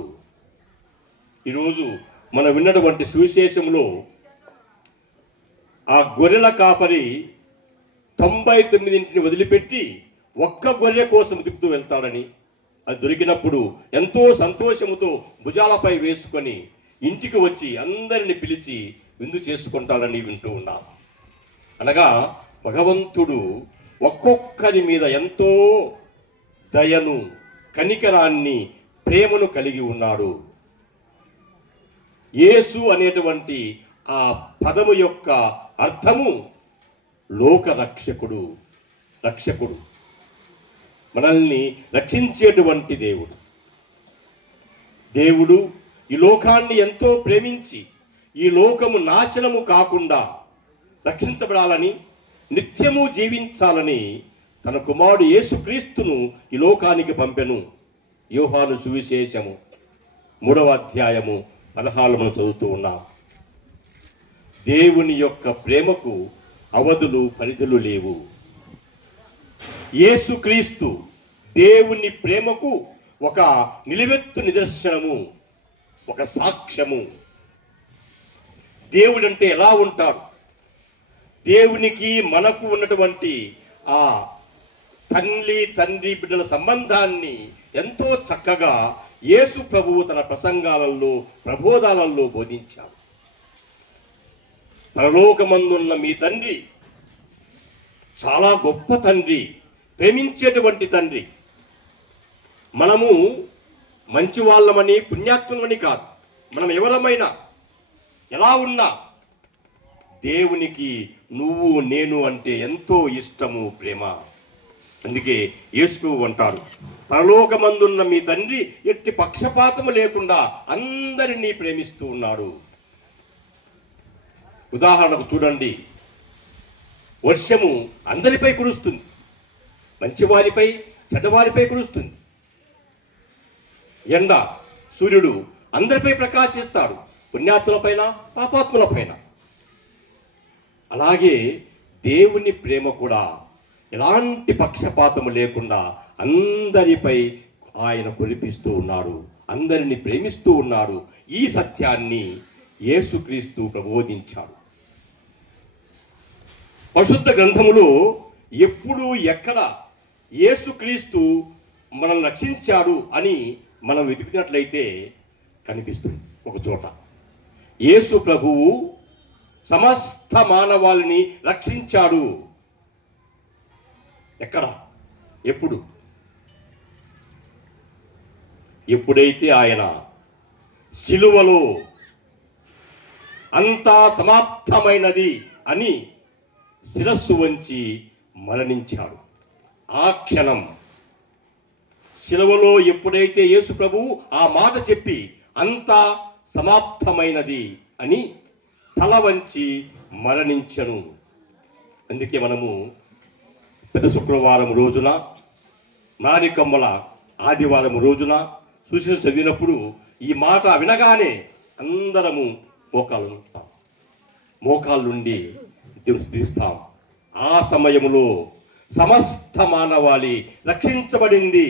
ఈరోజు మనం విన్నటువంటి సువిశేషంలో ఆ గొర్రెల కాపరి 99 వదిలిపెట్టి ఒక్క గొర్రె కోసం దిగుతూ వెళ్తాడని, అది దొరికినప్పుడు ఎంతో సంతోషముతో భుజాలపై వేసుకొని ఇంటికి వచ్చి అందరిని పిలిచి విందు చేసుకుంటాడని వింటూ ఉన్నాం. అనగా భగవంతుడు ఒక్కొక్కరి మీద ఎంతో దయను, కనికరాన్ని, ప్రేమను కలిగి ఉన్నాడు. యేసు అనేటువంటి ఆ పదము యొక్క అర్థము లోక రక్షకుడు, రక్షకుడు, మనల్ని రక్షించేటువంటి దేవుడు. దేవుడు ఈ లోకాన్ని ఎంతో ప్రేమించి ఈ లోకము నాశనము కాకుండా రక్షించబడాలని, నిత్యము జీవించాలని తన కుమారుడు యేసుక్రీస్తును ఈ లోకానికి పంపెను. యోహాను సువిశేషము 3వ అధ్యాయము 16 చదువుతూ ఉన్నాం. దేవుని యొక్క ప్రేమకు అవధులు పరిధులు లేవు. యేసుక్రీస్తు దేవుని ప్రేమకు ఒక నిలువెత్తు నిదర్శనము, ఒక సాక్ష్యము. దేవుడంటే ఎలా ఉంటాడు? దేవునికి మనకు ఉన్నటువంటి ఆ తండ్రి బిడ్డల సంబంధాన్ని ఎంతో చక్కగా యేసు ప్రభువు తన ప్రసంగాలలో, ప్రబోధాలలో బోధించాడు. పరలోకమందున్న మీ తండ్రి చాలా గొప్ప తండ్రి, ప్రేమించేటువంటి తండ్రి. మనము మంచి వాళ్ళమని, పుణ్యాత్ములమని కాదు, మనం ఎవరమైనా ఎలా ఉన్నా దేవునికి నువ్వు నేను అంటే ఎంతో ఇష్టము, ప్రేమ. అందుకే యేసు అంటాడు, పరలోకమందున్న మీ తండ్రి ఎట్టి పక్షపాతము లేకుండా అందరినీ ప్రేమిస్తూ ఉన్నాడు. ఉదాహరణకు చూడండి, వర్షము అందరిపై కురుస్తుంది, మంచివారిపై చెడ్డవారిపై కురుస్తుంది. ఎండ, సూర్యుడు అందరిపై ప్రకాశిస్తాడు, పుణ్యాత్ములపైన పాపాత్ములపైన. అలాగే దేవుని ప్రేమ కూడా ఎలాంటి పక్షపాతము లేకుండా అందరిపై ఆయన కురిపిస్తూ ఉన్నాడు, అందరిని ప్రేమిస్తూ ఉన్నాడు. ఈ సత్యాన్ని యేసుక్రీస్తు ప్రబోధించాడు. పరిశుద్ధ గ్రంథములో ఎప్పుడు ఎక్కడ యేసుక్రీస్తు మనల్ని రక్షించాడు అని మనం వెతికినట్లయితే కనిపిస్తుంది ఒక చోట. యేసు ప్రభువు సమస్త మానవాళిని రక్షించాడు. ఎక్కడ? ఎప్పుడు? ఎప్పుడైతే ఆయన శిలువలో అంతా సమాప్తమైనది అని శిరస్సు వంచి మరణించాడు. ఆ క్షణం శిలువలో ఎప్పుడైతే యేసు ప్రభువు ఆ మాట చెప్పి అంతా సమాప్తమైనది అని తల వంచి మరణించను. అందుకే మనము పెద్ద శుక్రవారం రోజున, నారికమ్మల ఆదివారం రోజున సుశీల చదివినప్పుడు ఈ మాట వినగానే అందరము మోకాళ్ళ నుండి తీస్తాం. ఆ సమయంలో సమస్త మానవాళి రక్షించబడింది.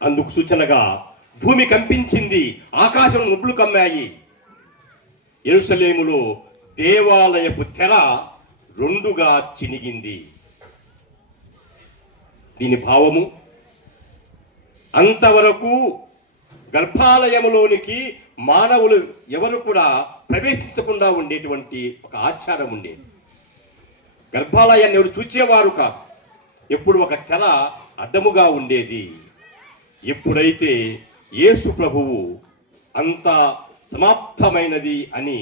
అందుకు సూచనగా భూమి కంపించింది, ఆకాశం నుబ్బులు కమ్మాయి. యెరూషలేములో దేవాలయపు తెర రెండుగా చినిగింది. దీని భావము, అంతవరకు గర్భాలయములోనికి మానవులు ఎవరు కూడా ప్రవేశించకుండా ఉండేటువంటి ఒక ఆచారం ఉండేది. గర్భాలయాన్ని ఎవరు చూచేవారు కాదు, ఎప్పుడు ఒక తెర అడ్డముగా ఉండేది. ఎప్పుడైతే యేసు ప్రభువు అంతా సమాప్తమైనది అని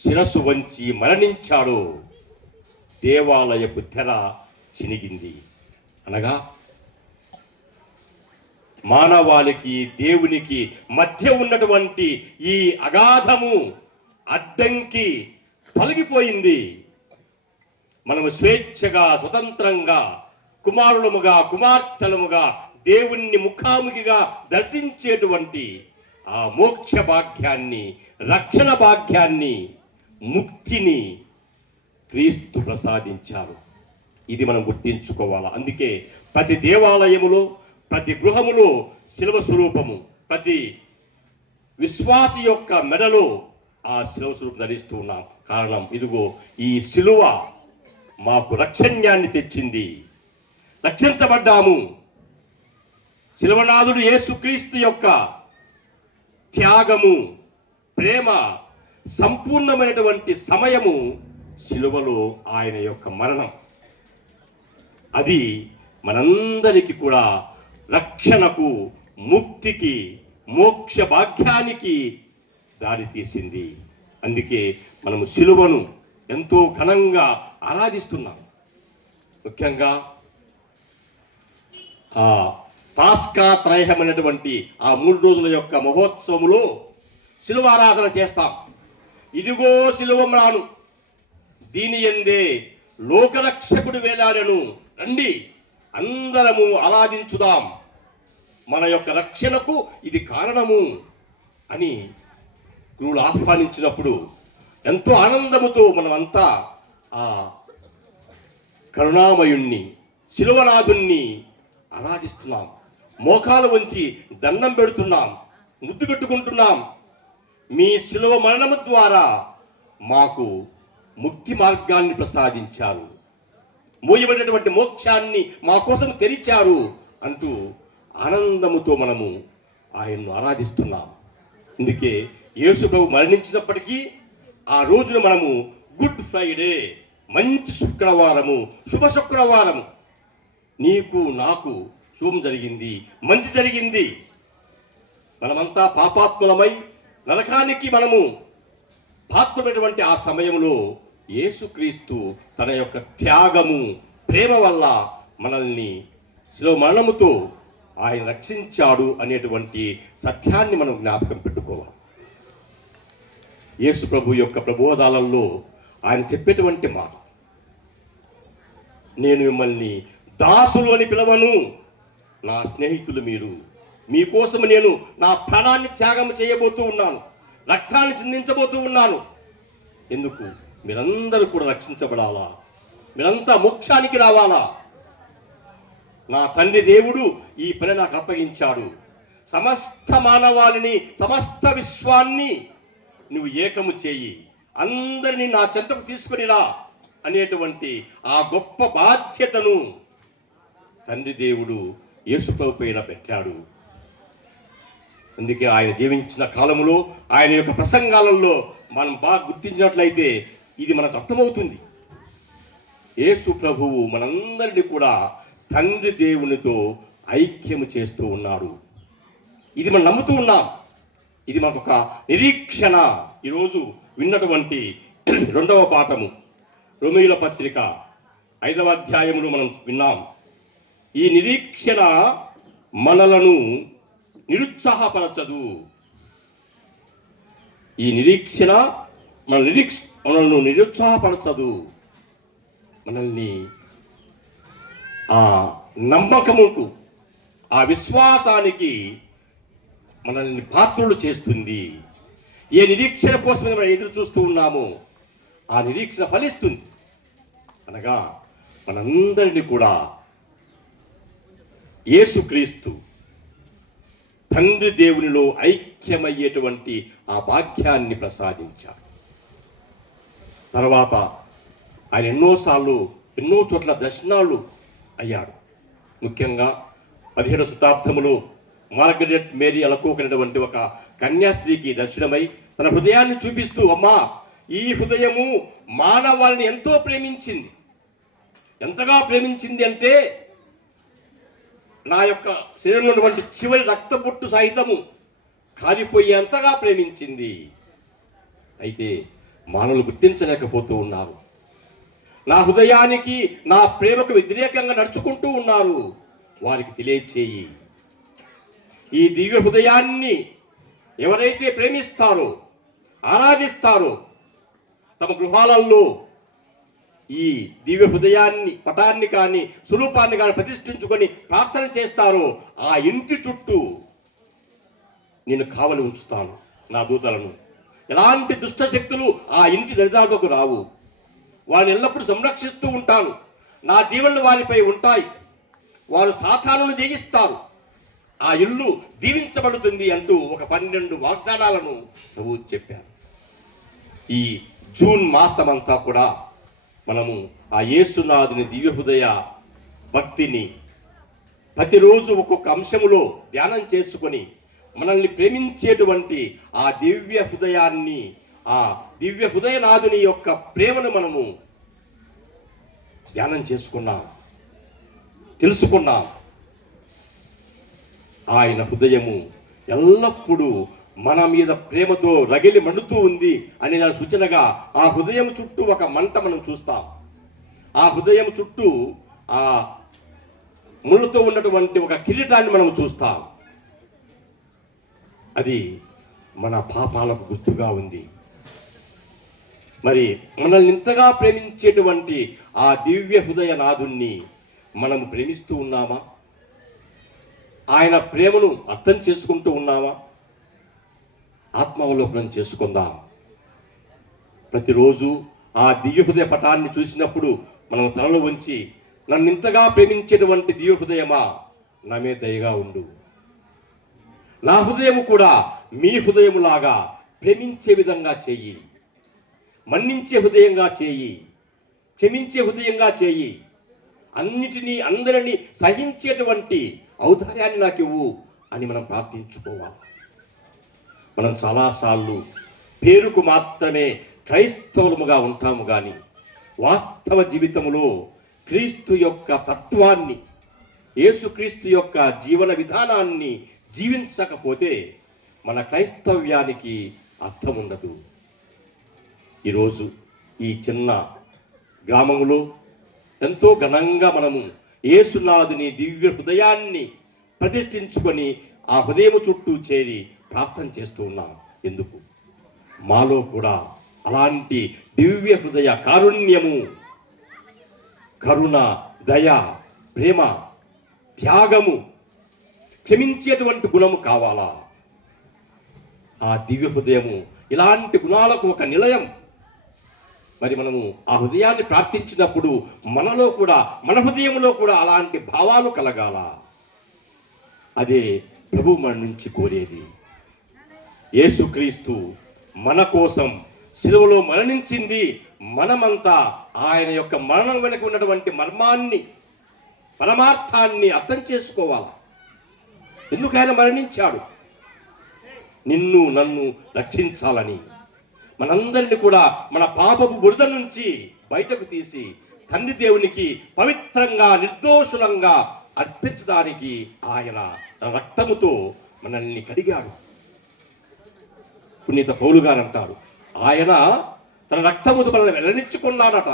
శిరస్సు వంచి మరణించాడో దేవాలయపు తెర చినిగింది. అనగా మానవాళికి దేవునికి మధ్య ఉన్నటువంటి ఈ అగాధము, అడ్డంకి తొలగిపోయింది. మనము స్వేచ్ఛగా, స్వతంత్రంగా, కుమారులముగా, కుమార్తెలముగా దేవుణ్ణి ముఖాముఖిగా దర్శించేటువంటి ఆ మోక్ష భాగ్యాన్ని, రక్షణ భాగ్యాన్ని, ముక్తిని క్రీస్తు ప్రసాదించారు. ఇది మనం గుర్తించుకోవాలి. అందుకే ప్రతి దేవాలయములో, ప్రతి గృహములో శిలువ స్వరూపము, ప్రతి విశ్వాసి యొక్క మెడలో ఆ శిలువ స్వరూపం ధరిస్తూ ఉన్నాం. కారణం, ఇదిగో ఈ శిలువ మాకు రక్షణ్యాన్ని తెచ్చింది, రక్షించబడ్డాము. శిలువనాథుడు యేసుక్రీస్తు యొక్క త్యాగము, ప్రేమ, సంపూర్ణమైనటువంటి సమయము శిలువలో ఆయన యొక్క మరణం. అది మనందరికీ కూడా రక్షణకు, ముక్తికి, మోక్ష భాగ్యానికి దారి తీసింది. అందుకే మనము శిలువను ఎంతో ఘనంగా ఆరాధిస్తున్నాం. ముఖ్యంగా ఆ పాస్కా త్రయమైనటువంటి ఆ 3 రోజుల యొక్క మహోత్సవములో శిలువారాధన చేస్తాం. ఇదిగో శిలువ మ్రాను, దీని యందే లోకరక్షకుడు వేలాడెను, రండి అందరము ఆరాధించుదాం, మన యొక్క రక్షణకు ఇది కారణము అని గురువులు ఆహ్వానించినప్పుడు ఎంతో ఆనందముతో మనమంతా ఆ కరుణామయుణ్ణి శిలువనాథుణ్ణి ఆరాధిస్తున్నాం. మోకాలు వంచి దండం పెడుతున్నాం, ముద్దు పెట్టుకుంటున్నాం. మీ శిలువ మరణము ద్వారా మాకు ముక్తి మార్గాన్ని ప్రసాదించారు, మోయబడినటువంటి మోక్షాన్ని మా కోసం తెరిచారు అంటూ ఆనందముతో మనము ఆయన్ను ఆరాధిస్తున్నాం. అందుకే యేసు ప్రభు మరణించినప్పటికీ ఆ రోజున మనము గుడ్ ఫ్రైడే, మంచి శుక్రవారము, శుభ శుక్రవారము, నీకు నాకు శుభం జరిగింది, మంచి జరిగింది. మనమంతా పాపాత్ములమై నరకానికి మనము పాత్రమైనటువంటి ఆ సమయంలో యేసుక్రీస్తు తన యొక్క త్యాగము, ప్రేమ వల్ల మనల్ని శిలువ మరణముతో ఆయన రక్షించాడు అనేటువంటి సత్యాన్ని మనం జ్ఞాపకం పెట్టుకోవాలి. యేసు ప్రభు యొక్క ప్రబోధాలలో ఆయన చెప్పేటువంటి మాట, నేను మిమ్మల్ని దాసులు అని పిలవను, నా స్నేహితులు మీరు, మీకోసం నేను నా ప్రాణాన్ని త్యాగం చేయబోతూ ఉన్నాను, రక్తాన్ని చిందించబోతూ ఉన్నాను. ఎందుకు? మీరందరూ కూడా రక్షించబడాలా, మీరంతా మోక్షానికి రావాలా. నా తండ్రి దేవుడు ఈ పని నాకు అప్పగించాడు, సమస్త మానవాళిని, సమస్త విశ్వాన్ని నువ్వు ఏకము చేయి, అందరినీ నా చెంతకు తీసుకునిరా అనేటువంటి ఆ గొప్ప బాధ్యతను తండ్రి దేవుడు యేసు ప్రభు పైన పెట్టాడు. అందుకే ఆయన జీవించిన కాలములో ఆయన యొక్క ప్రసంగాలలో మనం బాగా గుర్తించినట్లయితే ఇది మనకు అర్థమవుతుంది. యేసు ప్రభువు మనందరినీ కూడా తండ్రి దేవునితో ఐక్యము చేస్తూ ఉన్నాడు. ఇది మనం నమ్ముతూ ఉన్నాం. ఇది మనకొక నిరీక్షణ. ఈరోజు విన్నటువంటి 2వ పాఠము రోమీయుల పత్రిక 5వ అధ్యాయములో మనం విన్నాం. ఈ నిరీక్షణ మనలను నిరుత్సాహపరచదు. ఈ నిరీక్షణ మనల్ని నిరుత్సాహపరచదు. మనల్ని ఆ నమ్మకముకు, ఆ విశ్వాసానికి మనల్ని పాత్రులు చేస్తుంది. ఏ నిరీక్షణ కోసమే మనం ఎదురు చూస్తూ ఉన్నామో ఆ నిరీక్షణ ఫలిస్తుంది. అనగా మనందరినీ కూడా యేసుక్రీస్తు తండ్రి దేవునిలో ఐక్యమయ్యేటువంటి ఆ భాగ్యాన్ని ప్రసాదించాడు. తర్వాత ఆయన ఎన్నోసార్లు ఎన్నో చోట్ల దర్శనాలు అయ్యాడు. ముఖ్యంగా 17వ శతాబ్దములో మార్గరెట్ మేరీ అలకోకనటువంటి ఒక కన్యాస్త్రీకి దర్శనమై తన హృదయాన్ని చూపిస్తూ, అమ్మా, ఈ హృదయము మానవాళిని ఎంతో ప్రేమించింది. ఎంతగా ప్రేమించింది అంటే నా యొక్క శరీరంలో ఉన్నటువంటి చివరి రక్తబొట్టు సహితము కాలిపోయేంతగా ప్రేమించింది. అయితే మానవులు గుర్తించలేకపోతూ ఉన్నారు. నా హృదయానికి, నా ప్రేమకు వ్యతిరేకంగా నడుచుకుంటూ ఉన్నారు. వారికి తెలియచేయి. ఈ దివ్య హృదయాన్ని ఎవరైతే ప్రేమిస్తారో, ఆరాధిస్తారో, తమ గృహాలలో ఈ దివ్య హృదయాన్ని పటాన్ని కానీ స్వరూపాన్ని కానీ ప్రతిష్ఠించుకొని ప్రార్థన చేస్తారో ఆ ఇంటి చుట్టూ నేను కావలి ఉంచుతాను నా దూతలను. ఎలాంటి దుష్ట శక్తులు ఆ ఇంటి దరిదాపులకు రావు. వారిని ఎల్లప్పుడూ సంరక్షిస్తూ ఉంటాను. నా దీవెనలు వారిపై ఉంటాయి. వారు సాతానును జయిస్తారు. ఆ ఇల్లు దీవించబడుతుంది అంటూ ఒక 12 వాగ్దానాలను ప్రభువు చెప్పారు. ఈ జూన్ మాసమంతా కూడా మనము ఆ యేసునాథుని దివ్య హృదయ భక్తిని ప్రతిరోజు ఒక్కొక్క అంశములో ధ్యానం చేసుకొని మనల్ని ప్రేమించేటువంటి ఆ దివ్య హృదయాన్ని, ఆ దివ్య హృదయనాథుని యొక్క ప్రేమను మనము ధ్యానం చేసుకున్నాం, తెలుసుకున్నాం. ఆయన హృదయము ఎల్లప్పుడూ మన మీద ప్రేమతో రగిలి మండుతూ ఉంది అనే దాని సూచనగా ఆ హృదయం చుట్టూ ఒక మంట మనం చూస్తాం. ఆ హృదయం చుట్టూ ఆ ముళ్ళతో ఉన్నటువంటి ఒక కిరీటాన్ని మనం చూస్తాం. అది మన పాపాలకు గుర్తుగా ఉంది. మరి మనల్ని ఇంతగా ప్రేమించేటువంటి ఆ దివ్య హృదయ నాథుణ్ణి మనం ప్రేమిస్తూ ఉన్నామా? ఆయన ప్రేమను అర్థం చేసుకుంటూ ఉన్నామా? ఆత్మావలోకనం చేసుకుందాం. ప్రతిరోజు ఆ దివ్య హృదయ పటాన్ని చూసినప్పుడు మనం తలలో ఉంచి, నన్ను ఇంతగా ప్రేమించేటువంటి దివ్య హృదయమా, నా మీద దయగా ఉండు. నా హృదయం కూడా మీ హృదయములాగా ప్రేమించే విధంగా చేయి, మన్నించే హృదయంగా చేయి, క్షమించే హృదయంగా చేయి, అన్నిటినీ అందరినీ సహించేటువంటి ఔదార్యాన్ని నాకు ఇవ్వు అని మనం ప్రార్థించుకోవాలి. మనం చాలాసార్లు పేరుకు మాత్రమే క్రైస్తవులముగా ఉంటాము కానీ వాస్తవ జీవితంలో క్రీస్తు యొక్క తత్వాన్ని, యేసుక్రీస్తు యొక్క జీవన విధానాన్ని జీవించకపోతే మన క్రైస్తవ్యానికి అర్థం ఉండదు. ఈరోజు ఈ చిన్న గ్రామంలో ఎంతో ఘనంగా మనము యేసునాథుని దివ్య హృదయాన్ని ప్రతిష్ఠించుకొని ఆ హృదయం చుట్టూ చేరి ప్రార్థన చేస్తూ ఉన్నాం. ఎందుకు? మాలో కూడా అలాంటి దివ్య హృదయ కారుణ్యము, కరుణ, దయ, ప్రేమ, త్యాగము, క్షమించేటువంటి గుణము కావాలా? ఆ దివ్య హృదయము ఇలాంటి గుణాలకు ఒక నిలయం. మరి మనము ఆ హృదయాన్ని ప్రార్థించినప్పుడు మనలో కూడా, మన హృదయంలో కూడా అలాంటి భావాలు కలగాల. అదే ప్రభు మన నుంచి కోరేది. యేసుక్రీస్తు మన కోసం శిలువలో మరణించింది. మనమంతా ఆయన యొక్క మరణం వెనుక ఉన్నటువంటి మర్మాన్ని, పరమార్థాన్ని అర్థం చేసుకోవాలి. ఎందుకు ఆయన మరణించాడు? నిన్ను నన్ను రక్షించాలని, మనందరిని కూడా మన పాపపు బురద నుంచి బయటకు తీసి తండ్రి దేవునికి పవిత్రంగా, నిర్దోషులంగా అర్పించడానికి ఆయన తన రక్తముతో మనల్ని కడిగాడు. పునీత పౌలు గారు అంటారు, ఆయన తన రక్తముతో మనల్ని వెల్లడించుకున్నాడట.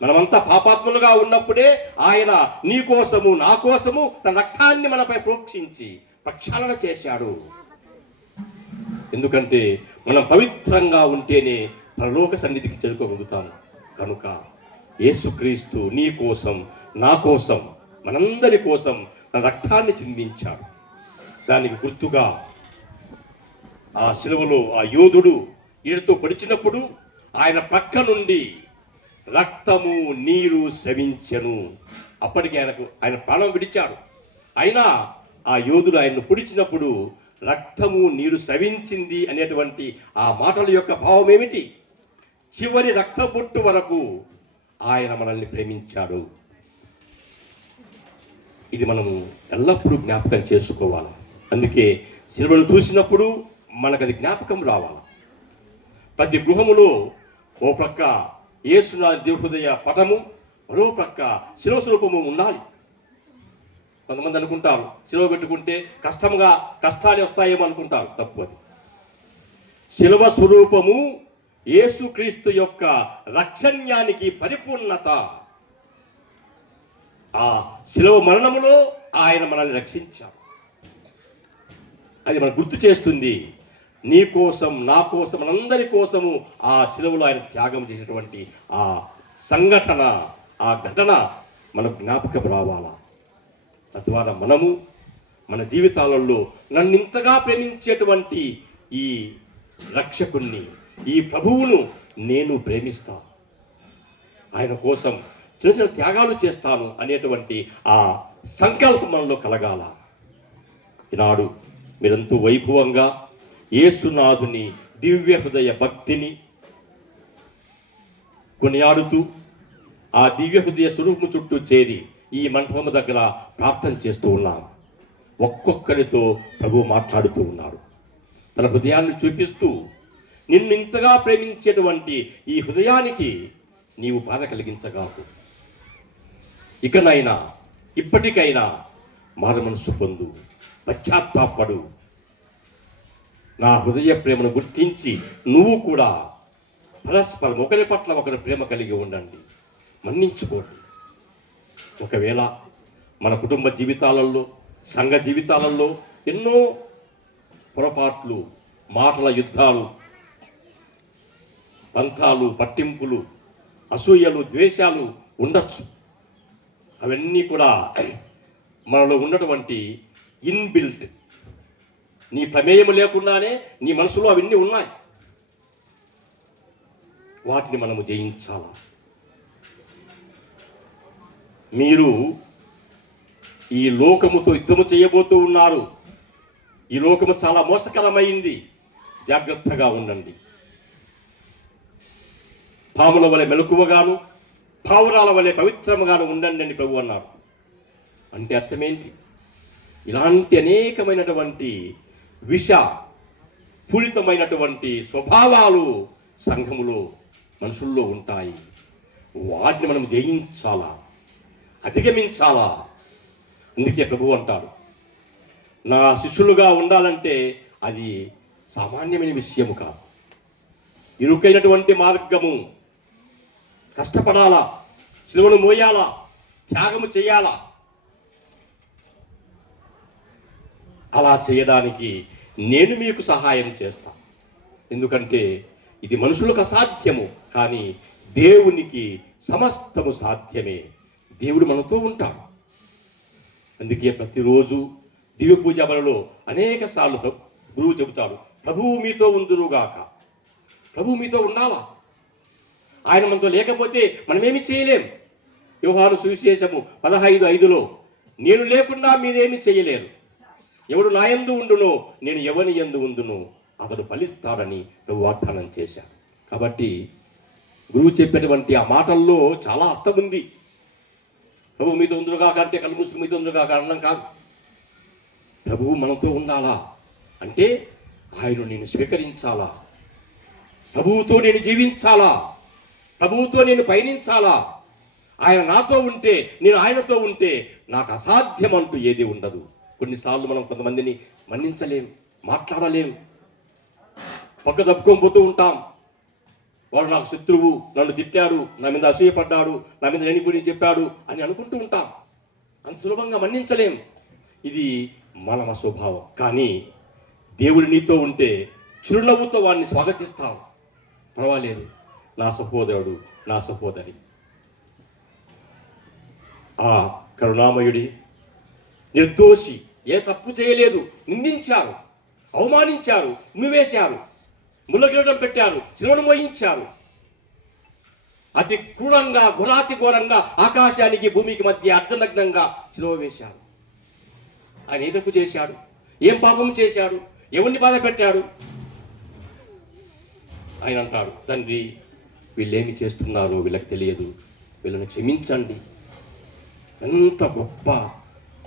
మనమంతా పాపాత్ములుగా ఉన్నప్పుడే ఆయన నీ కోసము, నా కోసము తన రక్తాన్ని మనపై ప్రోక్షించి ప్రక్షాళన చేశాడు. ఎందుకంటే మనం పవిత్రంగా ఉంటేనే పరలోక సన్నిధికి చేరుకోగలుగుతాం. కనుక యేసుక్రీస్తు నీ కోసం, నా కోసం, మనందరి కోసం తన రక్తాన్ని చిందించాడు. దానికి గుర్తుగా ఆ శిలువలో ఆ యోధుడు ఈడతో పొడిచినప్పుడు ఆయన ప్రక్క నుండి రక్తము, నీరు స్రవించెను. అప్పటికి ఆయన ప్రాణం విడిచాడు. అయినా ఆ యోధుడు ఆయన్ను పొడిచినప్పుడు రక్తము, నీరు స్రవించింది అనేటువంటి ఆ మాటల యొక్క భావం ఏమిటి? చివరి రక్తబొట్టు వరకు ఆయన మనల్ని ప్రేమించాడు. ఇది మనము ఎల్లప్పుడూ జ్ఞాపకం చేసుకోవాలి. అందుకే శిలువను చూసినప్పుడు మనకు అది జ్ఞాపకం రావాలి. ప్రతి గృహములో ఓ ప్రక్క యేసునాథుని దివ్య హృదయ పటము, మరో ప్రక్క శిలువ స్వరూపము ఉండాలి. కొంతమంది అనుకుంటారు శిలువ పెట్టుకుంటే కష్టాలు వస్తాయేమో అనుకుంటారు. తప్పు. అది శిలువ స్వరూపము యేసుక్రీస్తు యొక్క రక్షణ్యానికి పరిపూర్ణత. ఆ శిలువ మరణములో ఆయన మనల్ని రక్షించాడు. అది మనకు గుర్తు చేస్తుంది, నీ కోసం, నా కోసం, మనందరి కోసము ఆ శిలువలో ఆయన త్యాగం చేసినటువంటి ఆ సంఘటన, ఆ ఘటన మనకు జ్ఞాపకం రావాలా. తద్వారా మనము మన జీవితాలలో నన్ను ఇంతగా ప్రేమించేటువంటి ఈ రక్షకుణ్ణి, ఈ ప్రభువును నేను ప్రేమిస్తాను, ఆయన కోసం చిన్న చిన్న త్యాగాలు చేస్తాను అనేటువంటి ఆ సంకల్పం మనలో కలగాల. ఈనాడు మీరంతా వైభవంగా యేసునాథుని దివ్య హృదయ భక్తిని కొనియాడుతూ ఆ దివ్య హృదయ స్వరూపము చుట్టూ చేరి ఈ మంటపము దగ్గర ప్రార్థన చేస్తూ ఉన్నాం. ఒక్కొక్కరితో ప్రభు మాట్లాడుతూ ఉన్నాడు. తన హృదయాన్ని చూపిస్తూ, నిన్ను ఇంతగా ప్రేమించేటువంటి ఈ హృదయానికి నీవు బాధ కలిగించగాకు. ఇకనైనా, ఇప్పటికైనా మారు మనసు పొందు, పశ్చాత్తాపడు. నా హృదయ ప్రేమను గుర్తించి నువ్వు కూడా పరస్పరం ఒకరి పట్ల ఒకరి ప్రేమ కలిగి ఉండండి, మన్నించుకోండి. ఒకవేళ మన కుటుంబ జీవితాలలో, సంఘ జీవితాలలో ఎన్నో పొరపాట్లు, మాటల యుద్ధాలు, పంథాలు, పట్టింపులు, అసూయలు, ద్వేషాలు ఉండొచ్చు. అవన్నీ కూడా మనలో ఉన్నటువంటి ఇన్బిల్ట్, నీ ప్రమేయం లేకుండానే నీ మనసులో అవన్నీ ఉన్నాయి. వాటిని మనము జయించాలా. మీరు ఈ లోకముతో యుద్ధము చేయబోతూ ఉన్నారు. ఈ లోకము చాలా మోసకరమైంది. జాగ్రత్తగా ఉండండి. పాముల వలె మెలకువగాను, పావురాల వలె పవిత్రముగాను ఉండండి అని ప్రభు అన్నారు. అంటే అర్థమేంటి? ఇలాంటి అనేకమైనటువంటి విష పూరితమైనటువంటి స్వభావాలు సంఘములో, మనుషుల్లో ఉంటాయి. వాటిని మనం జయించాలా, అధిగమించాలా. అందుకే ప్రభు అంటారు, నా శిష్యులుగా ఉండాలంటే అది సామాన్యమైన విషయము కాదు. ఇరుకైనటువంటి మార్గము, కష్టపడాలా, శిలువను మోయాలా, త్యాగము చేయాలా. అలా చేయడానికి నేను మీకు సహాయం చేస్తాను. ఎందుకంటే ఇది మనుషులకు అసాధ్యము, కానీ దేవునికి సమస్తము సాధ్యమే. దేవుడు మనతో ఉంటాడు. అందుకే ప్రతిరోజు దివ్య పూజ బలలో అనేక సార్లు గురువు చెబుతాడు, ప్రభువు మీతో ఉందురుగాక. ప్రభువు మీతో ఉండాలా. ఆయన మనతో లేకపోతే మనమేమి చేయలేం. యోహాను సువిశేషము 15:5లో నేను లేకుండా మీరేమి చేయలేరు. ఎవడు నా యందు ఉండునో నేను ఎవని యందు ఉందునో అతడు ఫలిస్తాడని ప్రభు వాగ్దానం చేశాడు. కాబట్టి గురువు చెప్పినటువంటి ఆ మాటల్లో చాలా అర్థం ఉంది. ప్రభు మీతో ఉందురుగాక అంటే కళ్ళు మూసుకు మీతో ఉందురుగాక అనడం కాదు. ప్రభువు మనతో ఉండాలా అంటే ఆయన నేను స్వీకరించాలా, ప్రభువుతో నేను జీవించాలా, ప్రభువుతో నేను పయనించాలా. ఆయన నాతో ఉంటే, నేను ఆయనతో ఉంటే నాకు అసాధ్యం అంటూ ఏది ఉండదు. కొన్నిసార్లు మనం కొంతమందిని మన్నించలేం, మాట్లాడలేం, పక్క తప్పుకొని పోతూ ఉంటాం. వాడు నాకు శత్రువు, నన్ను తిట్టాడు, నా మీద అసూయపడ్డాడు, నా మీద లేని గురించి చెప్పాడు అని అనుకుంటూ ఉంటాం. అంత సులభంగా మన్నించలేం. ఇది మన స్వభావం. కానీ దేవుడు నీతో ఉంటే చిరునవ్వుతో వాడిని స్వాగతిస్తాం. పర్వాలేదు, నా సహోదరుడు, నా సహోదరి. ఆ కరుణామయుడి, నిర్దోషి, ఏ తప్పు చేయలేదు, నిందించారు, అవమానించారు, ఉమ్మివేశారు, ముళ్ళగిరడం పెట్టారు, శిలువను మోయించారు. అతి క్రూరంగా, ఘోరాతి ఘోరంగా ఆకాశానికి భూమికి మధ్య అర్ధనగ్నంగా శిలువ వేశారు. ఆయన ఏ తప్పు చేశాడు? ఏం పాపం చేశాడు? ఎవరిని బాధ పెట్టాడు? ఆయన అంటాడు, తండ్రి వీళ్ళేమి చేస్తున్నారో వీళ్ళకి తెలియదు, వీళ్ళని క్షమించండి. ఎంత గొప్ప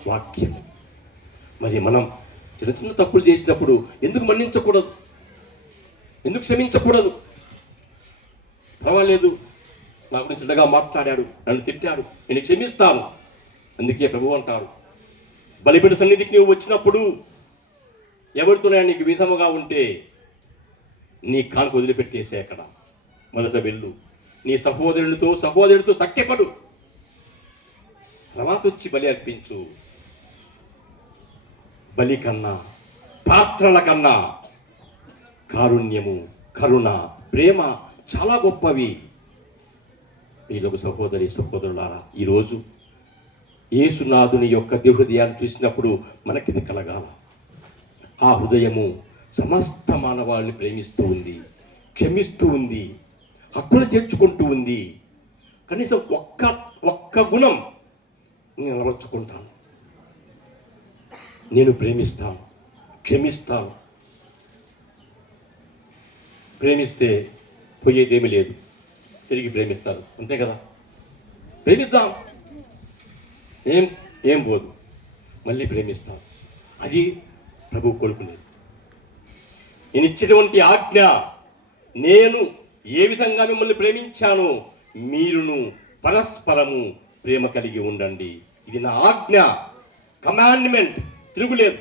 వాక్యం. మరి మనం చిన్న చిన్న తప్పులు చేసినప్పుడు ఎందుకు మన్నించకూడదు? ఎందుకు క్షమించకూడదు? పర్వాలేదు, నా గురించి చిన్నగా మాట్లాడాడు, నన్ను తిట్టాడు, నేను క్షమిస్తాను. అందుకే ప్రభు అంటారు, బలిపీఠ సన్నిధికి నువ్వు వచ్చినప్పుడు ఎవరితోనే నీకు విధముగా ఉంటే నీ కానుక వదిలిపెట్టేసే. అక్కడ మొదట వెళ్ళు, నీ సహోదరుడితో సఖ్యపడు, తర్వాత వచ్చి బలి అర్పించు. బలి కన్నా, ప్రార్థనల కన్నా కారుణ్యము, కరుణ, ప్రేమ చాలా గొప్పవి. వీళ్ళకు సహోదరి సహోదరులారా, ఈరోజు యేసునాథుని యొక్క హృదయాన్ని చూసినప్పుడు మనకిది కలగాల. ఆ హృదయము సమస్త మానవాళ్ళని ప్రేమిస్తూ ఉంది, క్షమిస్తూ ఉంది, హక్కులు చేర్చుకుంటూ ఉంది. కనీసం ఒక్క గుణం నేను అలవర్చుకుంటాను. నేను ప్రేమిస్తాను, క్షమిస్తాను. ప్రేమిస్తే పోయేదేమీ లేదు, తిరిగి ప్రేమిస్తారు, అంతే కదా. ప్రేమిద్దాం, ఏం పోదు, మళ్ళీ ప్రేమిస్తాం. అది ప్రభు కోరుకునేది. నేను ఇచ్చినటువంటి ఆజ్ఞ, నేను ఏ విధంగా మిమ్మల్ని ప్రేమించానో మీరును పరస్పరము ప్రేమ కలిగి ఉండండి. ఇది నా ఆజ్ఞ, కమాండ్మెంట్, తిరుగులేదు.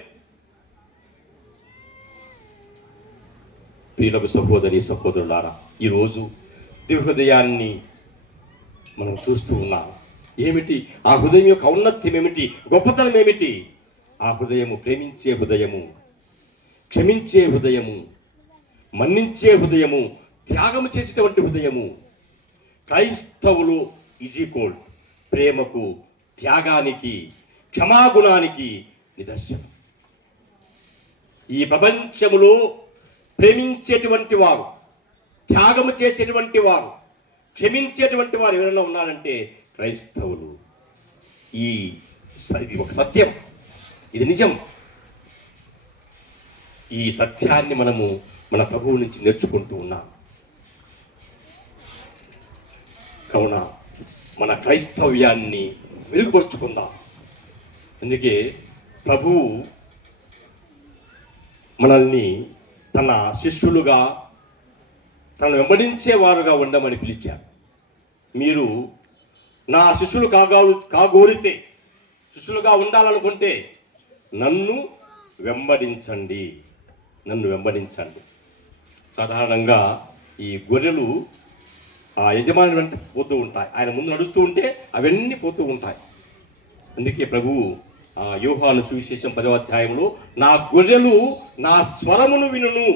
ప్రియులకు సహోదరి సహోదరులారా, ఈరోజు దివ్య హృదయాన్ని మనం చూస్తూ ఉన్నాం. ఏమిటి ఆ హృదయం యొక్క ఔన్నత్యం ఏమిటి, గొప్పతనం ఏమిటి? ఆ హృదయము ప్రేమించే హృదయము, క్షమించే హృదయము, మన్నించే హృదయము, త్యాగము చేసేటువంటి హృదయము. క్రైస్తవులు ఈక్వల్ ప్రేమకు, త్యాగానికి, క్షమాగుణానికి నిదర్శనం. ఈ ప్రపంచములో ప్రేమించేటువంటి వారు, త్యాగము చేసేటువంటి వారు, క్షమించేటువంటి వారు ఎవరైనా ఉన్నారంటే క్రైస్తవులు. ఇది ఒక సత్యం, ఇది నిజం. ఈ సత్యాన్ని మనము మన ప్రభువు నుంచి నేర్చుకుంటూ ఉన్నాం. కావున మన క్రైస్తవ్యాన్ని మెరుగుపరుచుకుందాం. అందుకే ప్రభువు మనల్ని తన శిష్యులుగా, తనను వెంబడించేవారుగా ఉండమని పిలిచారు. మీరు నా శిష్యులు కాగోరితే, శిష్యులుగా ఉండాలనుకుంటే నన్ను వెంబడించండి, నన్ను వెంబడించండి. సాధారణంగా ఈ గొర్రెలు ఆ యజమాని వెంట పోతూ ఉంటాయి. ఆయన ముందు నడుస్తూ ఉంటే అవన్నీ పోతూ ఉంటాయి. అందుకే ప్రభువు యోహాను సువిశేషం 10వ అధ్యాయంలో నా గొర్రెలు నా స్వరమును వినును,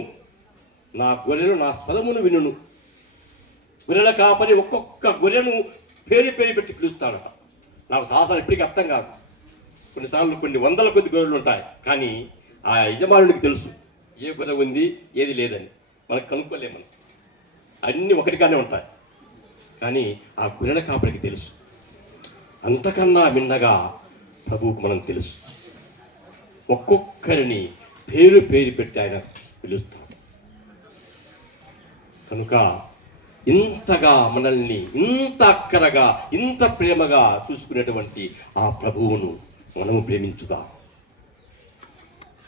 నా గొర్రెలు నా స్వరమును వినును. గొర్రెల కాపరి ఒక్కొక్క గొర్రెను పేరు పెట్టి పిలుస్తాడట. నాకు సాధారణ ఇప్పటికీ అర్థం కాదు. కొన్నిసార్లు కొన్ని వందల కొద్ది గొర్రెలు ఉంటాయి, కానీ ఆ యజమానుడికి తెలుసు ఏ గొర్రె ఉంది ఏది లేదని. మనకు కనుక్కోలేము, మనం అన్నీ ఒకటిగానే ఉంటాయి, కానీ ఆ గొర్రెల కాపరికి తెలుసు. అంతకన్నా మిన్నగా ప్రభువుకు మనం తెలుసు. ఒక్కొక్కరిని పేరు పెట్టి ఆయన పిలుస్తాడు. కనుక ఇంతగా మనల్ని ఇంత అక్కరగా, ఇంత ప్రేమగా చూసుకునేటువంటి ఆ ప్రభువును మనము ప్రేమించుదాం.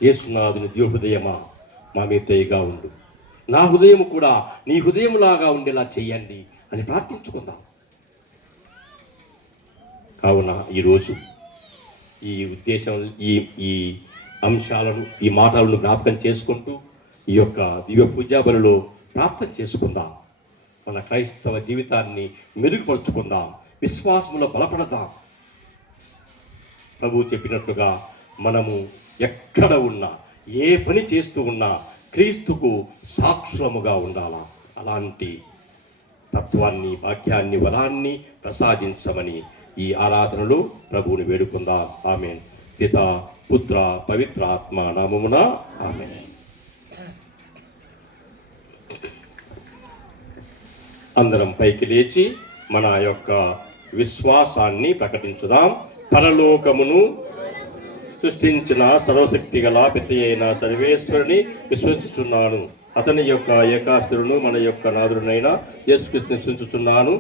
యేసునాథుని దివ్యహృదయమా మా మీద దయగా ఉండు, నా హృదయం కూడా నీ హృదయంలాగా ఉండేలా చెయ్యండి అని ప్రార్థించుకుందాం. కావున ఈరోజు ఈ ఉద్దేశం, ఈ అంశాలను, ఈ మాటలను జ్ఞాపకం చేసుకుంటూ ఈ యొక్క దివ్య పూజా బలిలో ప్రార్థన చేసుకుందాం. మన క్రైస్తవ జీవితాన్ని మెరుగుపరుచుకుందాం, విశ్వాసములో బలపడదాం. ప్రభువు చెప్పినట్టుగా మనము ఎక్కడ ఉన్నా, ఏ పని చేస్తూ ఉన్నా క్రీస్తుకు సాక్షులముగా ఉండాలా. అలాంటి తత్వాన్ని, వాక్యాన్ని, వరాన్ని ప్రసాదించమని ఈ ఆరాధనలో ప్రభువుని వేడుకుందాం. ఆమేన్. పితా, పుత్ర, పవిత్ర ఆత్మ నామమున ఆమేన్. అందరం పైకి లేచి మన యొక్క విశ్వాసాన్ని ప్రకటించుదాం. పరలోకమును సృష్టించిన సర్వశక్తి గల పిత అయిన సర్వేశ్వరుని విశ్వసిస్తున్నాను. అతని యొక్క ఏకాస్తులను మన యొక్క నాదుడునైన యేసుక్రీస్తుని విశ్వసిస్తున్నాను.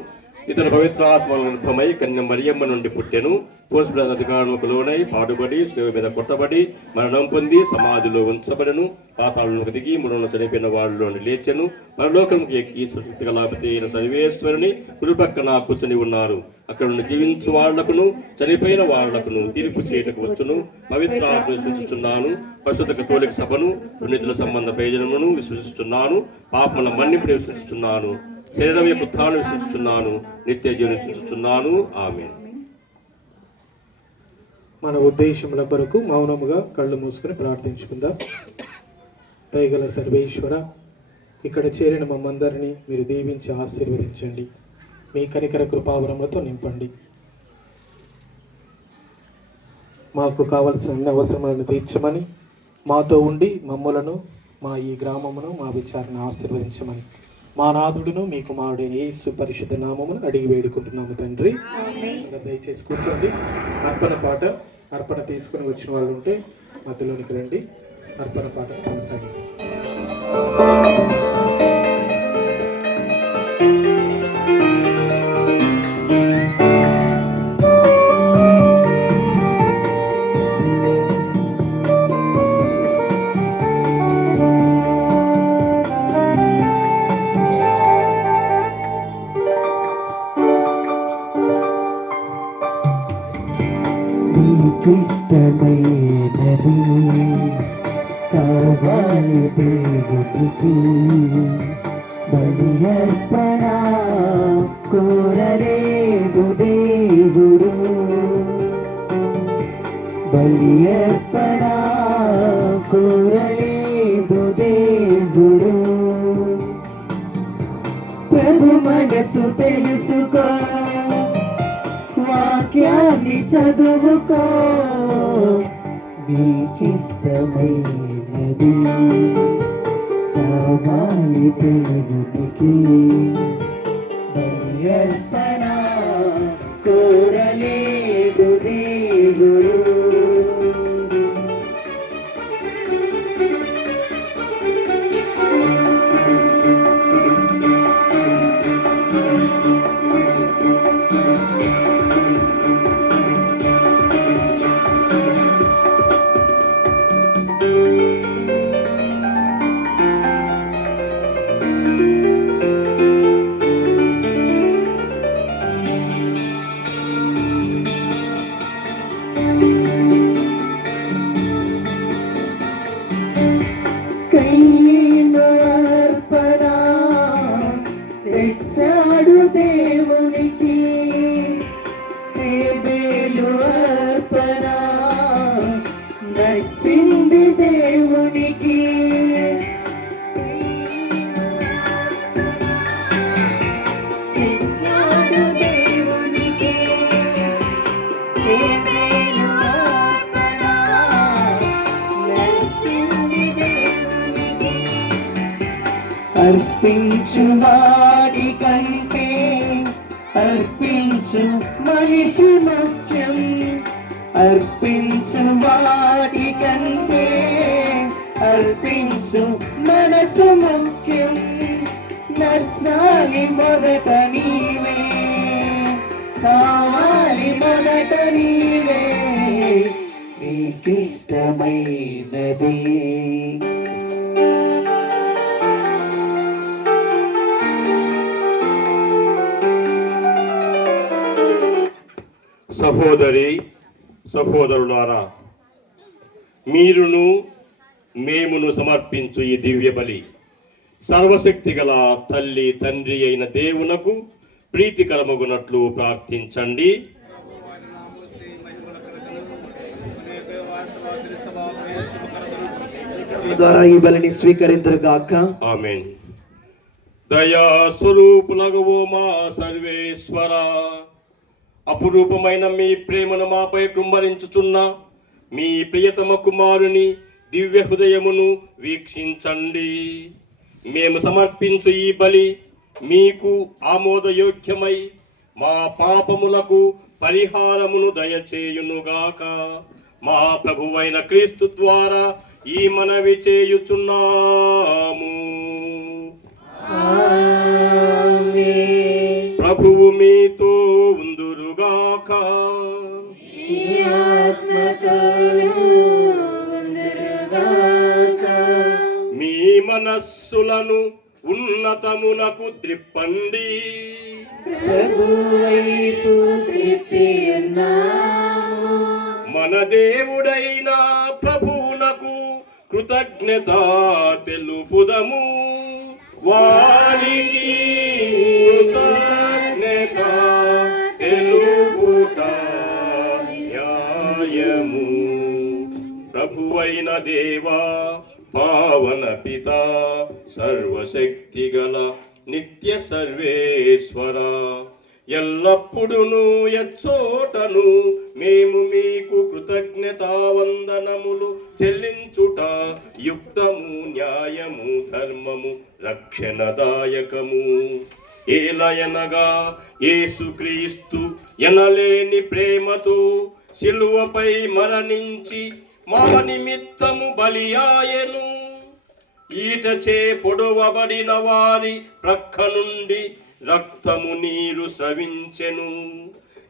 ఇతను పవిత్రాత్మై కన్య మరియమ్మ నుండి పుట్టెను. పోషుల అధికారముకు లోనై పాడుబడి, శిలువ మీద కొట్టబడి, మరణం పొంది సమాధిలో ఉంచబడెను. పాతాళంలోకి దిగి మూడవ చనిపోయిన వాళ్ళలో లేచెను. పరలోకంకి ఎక్కి సృష్టి కళాపతి అయిన సర్వేశ్వరుని కుడిపక్కన కూర్చొని ఉన్నారు. అక్కడ నుండి జీవించు వాళ్లకును చనిపోయిన వాళ్లకును తీర్పు చేయటకు వచ్చును. పవిత్రాత్మ విశ్వసిస్తున్నాను. పరిశుద్ధ కథోలిక సభను, పుణ్యతుల సంబంధ ప్రయోజనమును విశ్వసిస్తున్నాను. పాపముల మన్నింపుని విశ్వసిస్తున్నాను. శరీరం యొక్క ఉత్థానం విశ్వసిస్తున్నాను. నిత్య జీవనం విశ్వసిస్తున్నాను. ఆమేన్. మన ఉద్దేశముల కొరకు మౌనముగా కళ్ళు మూసుకొని ప్రార్థించుకుందాం. దయగల సర్వేశ్వర, ఇక్కడ చేరిన మమ్మందరినీ మీరు దీవించి ఆశీర్వదించండి. మీ కనికర కృపావరములతో నింపండి. మాకు కావలసిన అన్ని అవసరములను తీర్చమని, మాతో ఉండి మమ్ములను, మా ఈ గ్రామమును, మా విచారణ ఆశీర్వదించమని మా నాథుడును మీ కుమారుడైన యేసు పరిశుద్ధ నామమును అడిగి వేడుకుంటున్నాము తండ్రి. దయచేసి కూర్చోండి. అర్పణ తీసుకుని వచ్చిన వాళ్ళు ఉంటే మధ్యలోనికి రండి. అర్పణ పాట కొనసాగింది. క్లిష్టమైనది కావాలి దేవుడికి బలియర్పణ కోరలేదు దేవుడు, బలియర్పణ కోరలేదు దేవుడు. ప్రభు మనసు తెలుసుకో, వాక్యాన్ని చదువుకో, నీకిష్టమైనది కావాలి దేవునికి. బలియర్పణ కోరలేదు దేవుడు. కయ్యను అర్పణ తెచ్చాడు దేవునికి, హేబెలు అర్పణ నచ్చింది దేవునికి. తెచ్చాడు దేవునికి హేబెలు అర్పణ, నచ్చింది దేవునికి. అర్పించు వాడి కంటే అర్పించు మనిషి ముఖ్యం, అర్పించు వాడి కంటే అర్పించు మనసు ముఖ్యం. నచ్చాలి మొదట నీవే, కావాలి మొదట నీవే, నీకిష్టమైనది. సహోదరి సహోదరులారా, మీరును మేమును సమర్పించు ఈ దివ్య బలి సర్వశక్తి గల తల్లి తండ్రి అయిన దేవునకు ప్రీతికరమగునట్లు ప్రార్థించండి. ద్వారా ఈ బలిని స్వీకరింతురుగాక. ఆమేన్. దయా స్వరూపులగు మా సర్వేశ్వర, అపురూపమైన మీ ప్రేమను మాపై కృంభరించుచున్న మీ ప్రియతమ కుమారుని దివ్య హృదయమును వీక్షించండి. మేము సమర్పించు ఈ బలి మీకు ఆమోదయోగ్యమై మా పాపములకు పరిహారమును దయచేయునుగాక. మా ప్రభువైన క్రీస్తు ద్వారా ఈ మనవి చేయుచున్నాము. ప్రభువు మీతో ఉందురుగాక. మీ మనస్సులను ఉన్నతమునకు త్రిప్పండి. మన దేవుడైన ప్రభువునకు కృతజ్ఞత తెలుపుదము. వారికి కృతజ్ఞత తెలుపుట న్యాయము. ప్రభువైన దేవా, పావన పిత, సర్వశక్తి గల నిత్య సర్వేశ్వర, ఎల్లప్పుడును ఎచ్చోటను మేము మీకు కృతజ్ఞతావందనములు చెల్లించుట యుక్తము, న్యాయము, ధర్మము, రక్షణదాయకము. ఏలయనగా యేసుక్రీస్తు ఎనలేని ప్రేమతో శిలువపై మరణించి మా నిమిత్తము బలియాయెను. ఈటచే పొడవబడిన వారి ప్రక్క నుండి రక్తము నీరు స్రవించెను.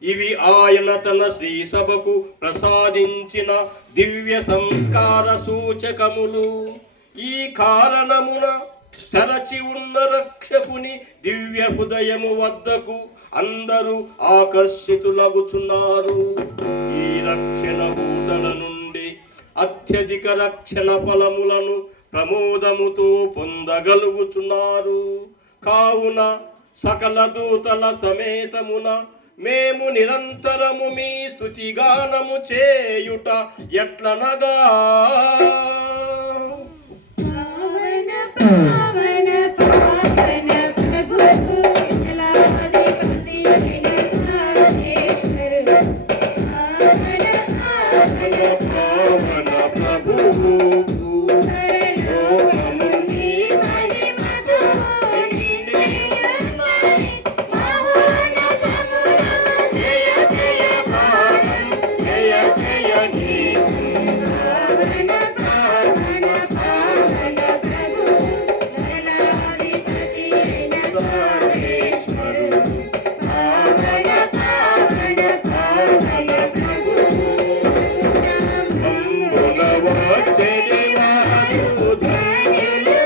ఇవి ఆయన తన శ్రీ సభకు ప్రసాదించిన దివ్య సంస్కార సూచకములు. ఈ కారణమున తరచి ఉన్న రక్షకుని దివ్య హృదయము వద్దకు అందరూ ఆకర్షితులగుచున్నారు. ఈ రక్షణ ఊటల నుండి అత్యధిక రక్షణ ఫలములను ప్రమోదముతో పొందగలుగుచున్నారు. కావున సకల దూతల సమేతమున మేము నిరంతరము మీ స్తుతిగానము చేయుట ఎట్లనగా పావన పావన పావన ప్రభువు జలాధిపతి సర్వేశ్వరుడు పావన పావన పావన ప్రభువు పరలోకము నీ మహిమతో నిండియున్నది. మహోన్నతమున జయ జయ గానం, జయ జయ గీతం. పావన పావన పావన ప్రభువు జలాధిపతి సర్వేశ్వరుడు పావన పావన పావన ప్రభువు అందున వచ్చెడి వారు ధన్యులు,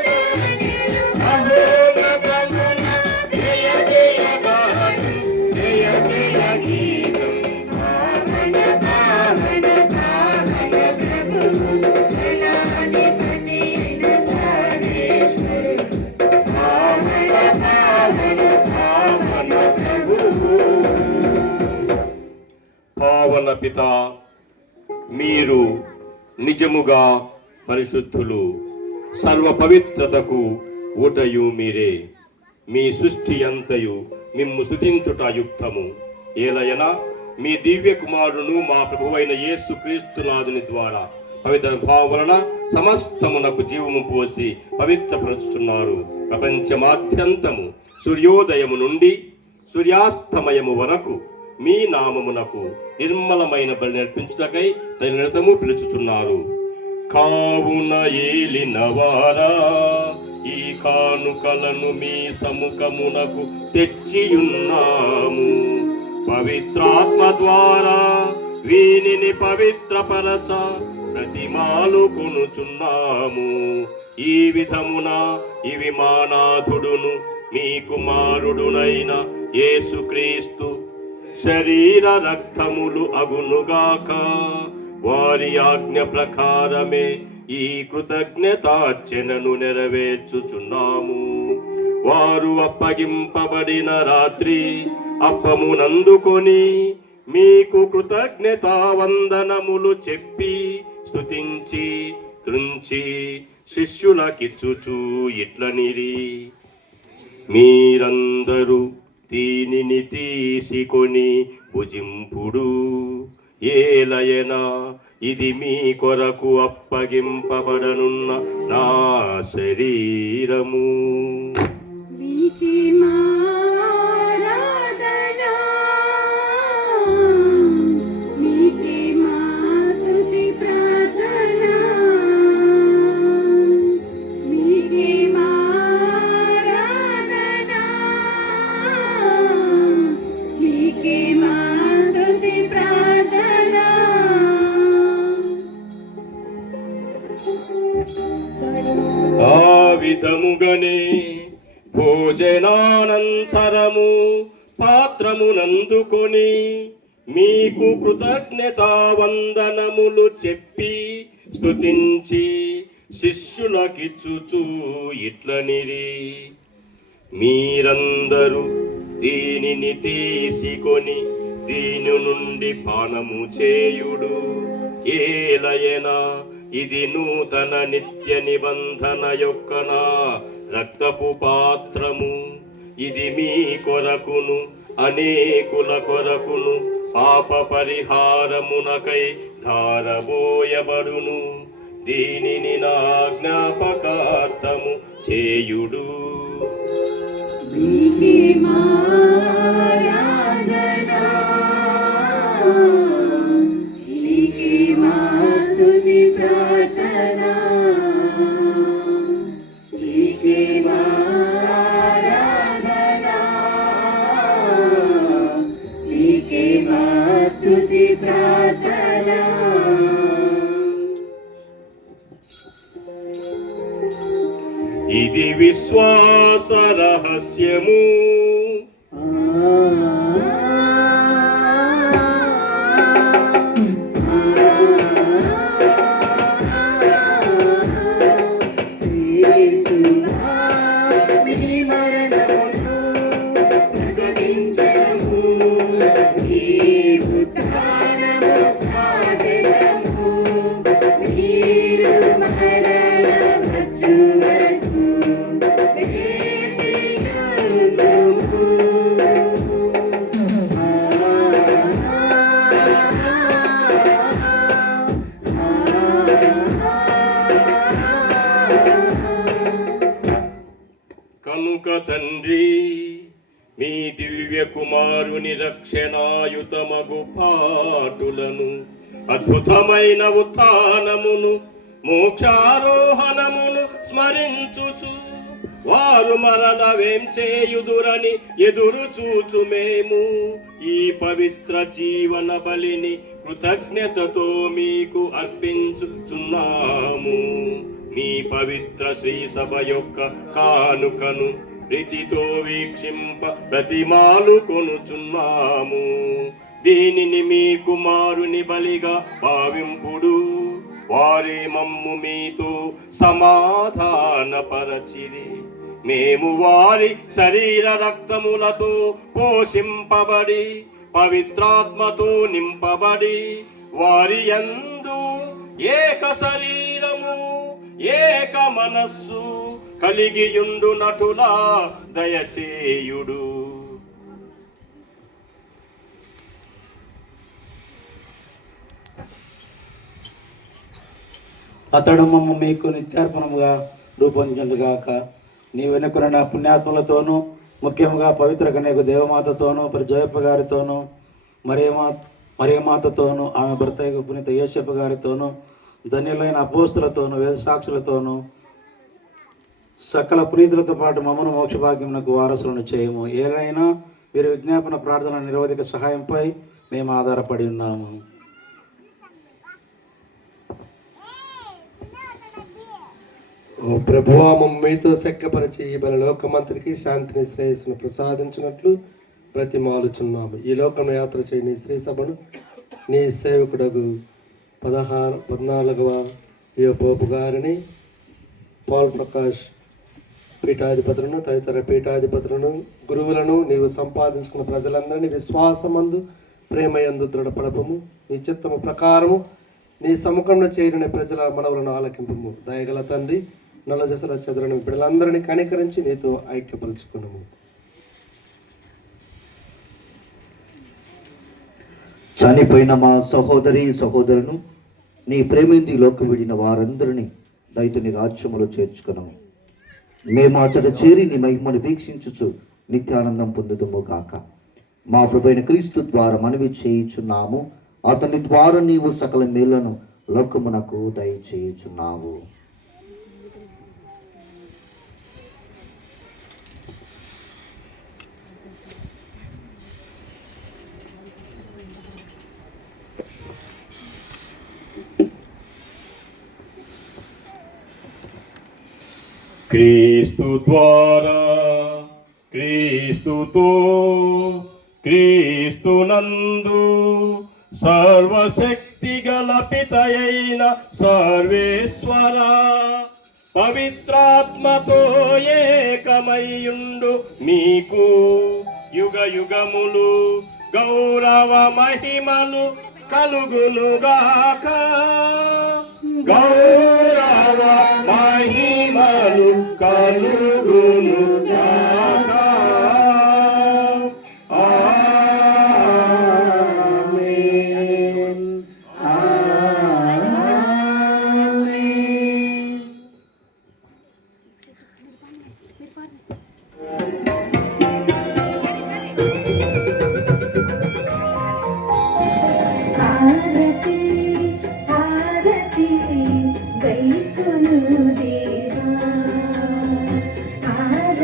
మహోన్నతమున జయ జయ గానం, జయ జయ గీతం. పావన పావన పావన ప్రభువు జలాధిపతి సర్వేశ్వరుడు పావన పావన పావన ప్రభువు. పావన పిత, మీరు నిజముగా పరిశుద్ధులు, సర్వ పవిత్రతకు ఊటయు మీరే. మీ సృష్టి అంతయు మిమ్ము స్తుతించుట యుక్తము. ఏలయనా మీ దివ్య కుమారును మా ప్రభువైన యేసు క్రీస్తునాథుని ద్వారా పవిత్ర భావం వలన సమస్తమునకు జీవము పోసి పవిత్రపరుచుతున్నారు. ప్రపంచమాద్యంతము సూర్యోదయము నుండి సూర్యాస్తమయము వరకు మీ నామమునకు నిర్మలమైన బలి నర్పించుటకై నిరతము పిలుచుచున్నారు. కావున ఏలినవారా, ఈ కానుకలను మీ సముఖమునకు తెచ్చియున్నాము. పవిత్రాత్మ ద్వారా వీనిని పవిత్రపరచ ప్రతిమాలు కొనుచున్నాము. ఈ విధమున ఇవి మానాథుడును మీ కుమారుడునైన యేసుక్రీస్తు శరీర రక్తములు అగునుగాక. వారి ఆజ్ఞ ప్రకారమే ఈ కృతజ్ఞతార్చనను నెరవేర్చుచున్నాము. వారు అప్పగింపబడిన రాత్రి అప్పమునందుకొని మీకు కృతజ్ఞతావందనములు చెప్పి స్తుతించి త్రుంచి శిష్యులకిచ్చుచూ ఇట్లనిరి: మీరందరూ దీనిని తీసుకొని భుజింపుడు. ఏలయనా ఇది మీ కొరకు అప్పగింపబడనున్న నా శరీరము. మీకే ఆరాధన, మీకే స్తుతి ప్రార్థన, మీకే ఆరాధన, మీకే స్తుతి ప్రార్థన. ఆ విధముగనే భోజనానంతరము పాత్రమునందుకొని మీకు కృతజ్ఞతావందనములు చెప్పి స్తుతించి శిష్యులకిచ్చుచూ ఇట్లనిరి: మీరందరూ దీనిని తీసుకొని దీని నుండి పానము చేయుడు. ఏలయనా ఇది నూతన నిత్య నిబంధన యొక్క నా రక్తపు పాత్రము. ఇది మీ కొరకును అనేకుల కొరకును పాప పరిహారమునకై ధారబోయబడును. దీనిని నా జ్ఞాపకార్థము చేయుడు. మీకే ఆరాధన, మీకే స్తుతి ప్రార్థన, మీకే ఆరాధన, మీకే స్తుతి ప్రార్థన. ఇది విశ్వాస రహస్యము. యేసు మీ మరణము తండ్రి, మీ దివ్య కుమారుని రక్షణాయుతమగు పాటులను, అద్భుతమైన ఉత్థానమును, మోక్షారోహణమును స్మరించుచు వారు మరల వేం చేయుదురని ఎదురు చూచు మేము ఈ పవిత్ర జీవన బలిని కృతజ్ఞతతో మీకు అర్పించుచున్నాము. మీ పవిత్ర శ్రీ సభ యొక్క కానుకను ప్రీతితో వీక్షింప ప్రతిమాలు కొనుచున్నాము. దీనిని మీ కుమారుని బలిగా భావింపుడు. వారే మమ్ము మీతో సమాధానపరచిరి. మేము వారి శరీర రక్తములతో పోషింపబడి పవిత్రాత్మతో నింపబడి వారి యందు ఏక శరీరము ఏక మనస్సు కలిగియుండునటులా దయచేయుడు. అతడు మమ్మ మీకు నిత్యార్పణముగా రూపొందించుగాక. నీ వెనుకున్న పుణ్యాత్మలతోనూ, ముఖ్యంగా పవిత్ర కన్యకు దేవమాతతోనూ, జయప్ప గారితోనూ, మరియమాతతోనూ, ఆమె భర్త పునీత యేసప్ప గారితోనూ, ధన్యులైన అపోస్తులతోనూ, వేద సాక్షులతోనూ, సకల పునీతులతో పాటు మమ్మను మోక్షభాగ్యమునకు వారసులను చేయము. ఏదైనా వీరి విజ్ఞాపన ప్రార్థన నిరోధక సహాయంపై మేము ఆధారపడి ఉన్నాము. ఓ ప్రభువా, మీతో సెక్కపరిచి ఈ బల లోకమంతరికి శాంతిని శ్రేయస్సును ప్రసాదించినట్లు ప్రతిమాలుచున్నాము. ఈ లోకం యాత్ర చేయి నీ శ్రీ సభను నీ సేవకుడగు 14వ పోపు గారిని, పాల్ ప్రకాష్ పీఠాధిపతులను, తదితర పీఠాధిపతులను, గురువులను, నీవు సంపాదించుకున్న ప్రజలందరినీ విశ్వాసమందు ప్రేమయందు దృఢపడపము. నీ చిత్తము ప్రకారము నీ సముఖంలో చేరిన ప్రజల మనవులను ఆలకింపము. దయగల తండ్రి, నల్లజసల చెదరని బిడ్డలందరినీ కనికరించి నీతో ఐక్యపరుచుకున్నాము. చనిపోయిన మా సహోదరి సహోదరును నీ ప్రేమింది లోకం విడిన వారందరినీ దైతుని రాజ్యములో చేర్చుకున్నాము. మేము అతడు చేరి నీ మహిమను వీక్షించుచు నిత్యానందం పొందుదుము గాక. మా ప్రభువైన క్రీస్తు ద్వారా మనవి చేయుచున్నాము. అతని ద్వారా నీవు సకల మేళ్లను లోకమునకు దయచేయుచున్నావు. క్రీస్తు ద్వారా, క్రీస్తుతో, క్రీస్తునందు సర్వశక్తి గల పితయైన సర్వేశ్వర పవిత్రాత్మతో ఏకమయ్యుండు మీకు యుగ యుగములు గౌరవ మహిమలు కలుగునుగాక. గౌరవ మహిమలు కలుగునుగాక. ఆమేన్. ఆమేన్. ఆరతి ఆరతి గైకొను దేవా, ఆరతి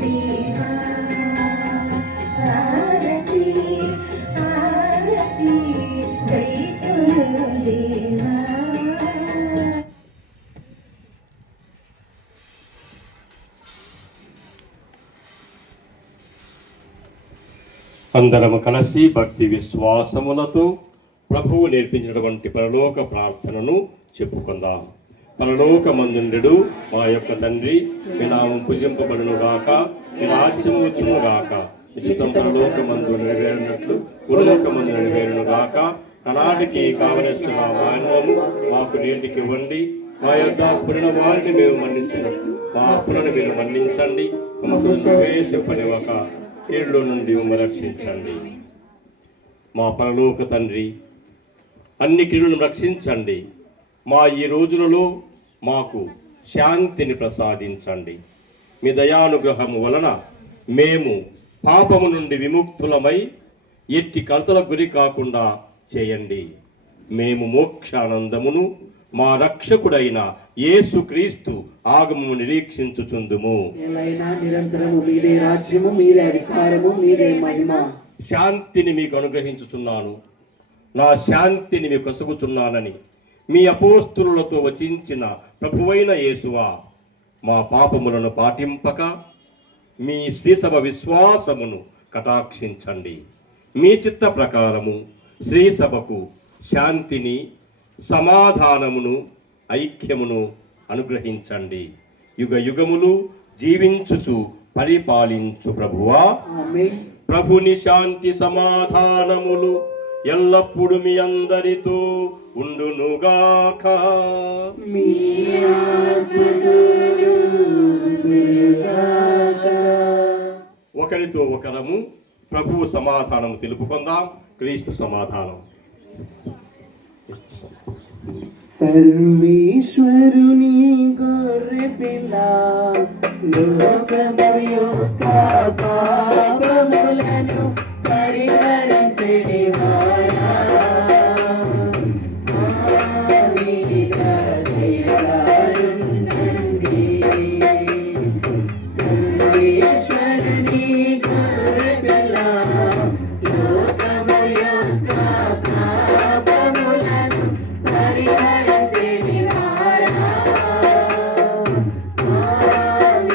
దేవా ఆరతి ఆరతి దైతును దేవా. అందరము కలిసి భక్తి విశ్వాసములతో ప్రభువు నేర్పించినటువంటి పరలోక ప్రార్థనను చెప్పుకుందాం. పరలోకమందుండు మా యొక్క తండ్రి, మీ నామం పూజింపబడును గాక, మీ రాజ్యము వచ్చును గాక, మీ చిత్తం పరలోకమందు నెరవేరినట్లు భూలోకమందు నెరవేరును గాక. నాటికి కావలసిన మాన్యము మాకు నేటికి ఇవ్వండి, మా యొక్క పురిన వారిని మేము మన్నిస్తున్నట్లు మా అప్పులను మీరు మన్నించండి, మమ్మల్ని ప్రవేశపడివక కీడులో నుండి రక్షించండి. మా పరలోక తండ్రి, అన్ని కీడులను రక్షించండి. మా ఈ రోజులలో మాకు శాంతిని ప్రసాదించండి. మీ దయానుగ్రహము వలన మేము పాపము నుండి విముక్తులమై ఎట్టి కలతలకు గురి కాకుండా చేయండి. మేము మోక్షానందమును మా రక్షకుడైన యేసుక్రీస్తు ఆగమము నిరీక్షించుచుందుము. ఎలైనా నిరంతరము మీదే రాజ్యము, మీదే అధికారము, మీదే మహిమ. శాంతిని మీకు అనుగ్రహించుచున్నాను, నా శాంతిని మీకు కసుగుచున్నానని మీ అపోస్తులతో వచించిన ప్రభువైన యేసువా, మా పాపములను పాటింపక మీ శ్రీసభ విశ్వాసమును కటాక్షించండి. మీ చిత్త ప్రకారము శ్రీసభకు శాంతిని, సమాధానమును, ఐక్యమును అనుగ్రహించండి. యుగ యుగములు జీవించుచు పరిపాలించు ప్రభువా, ఆమేన్. ప్రభుని శాంతి సమాధానములు ఎల్లప్పుడు మీ అందరితో ఉండునుగాక. మీ ఆత్మతోను ఉండుగాక. ఒకరితో ఒకరము ప్రభువు సమాధానము తెలుపుకుందాం. క్రీస్తు సమాధానం. సర్వేశ్వరుని గొర్రె పిల్ల, లోకము యొక్క పాపములను పరిహరించెడివారా, మా మీద దయగానుండండి. సర్వేశ్వరుని గొర్రె పిల్ల, లోకము యొక్క పాపములను పరిహరించెడివారా, మా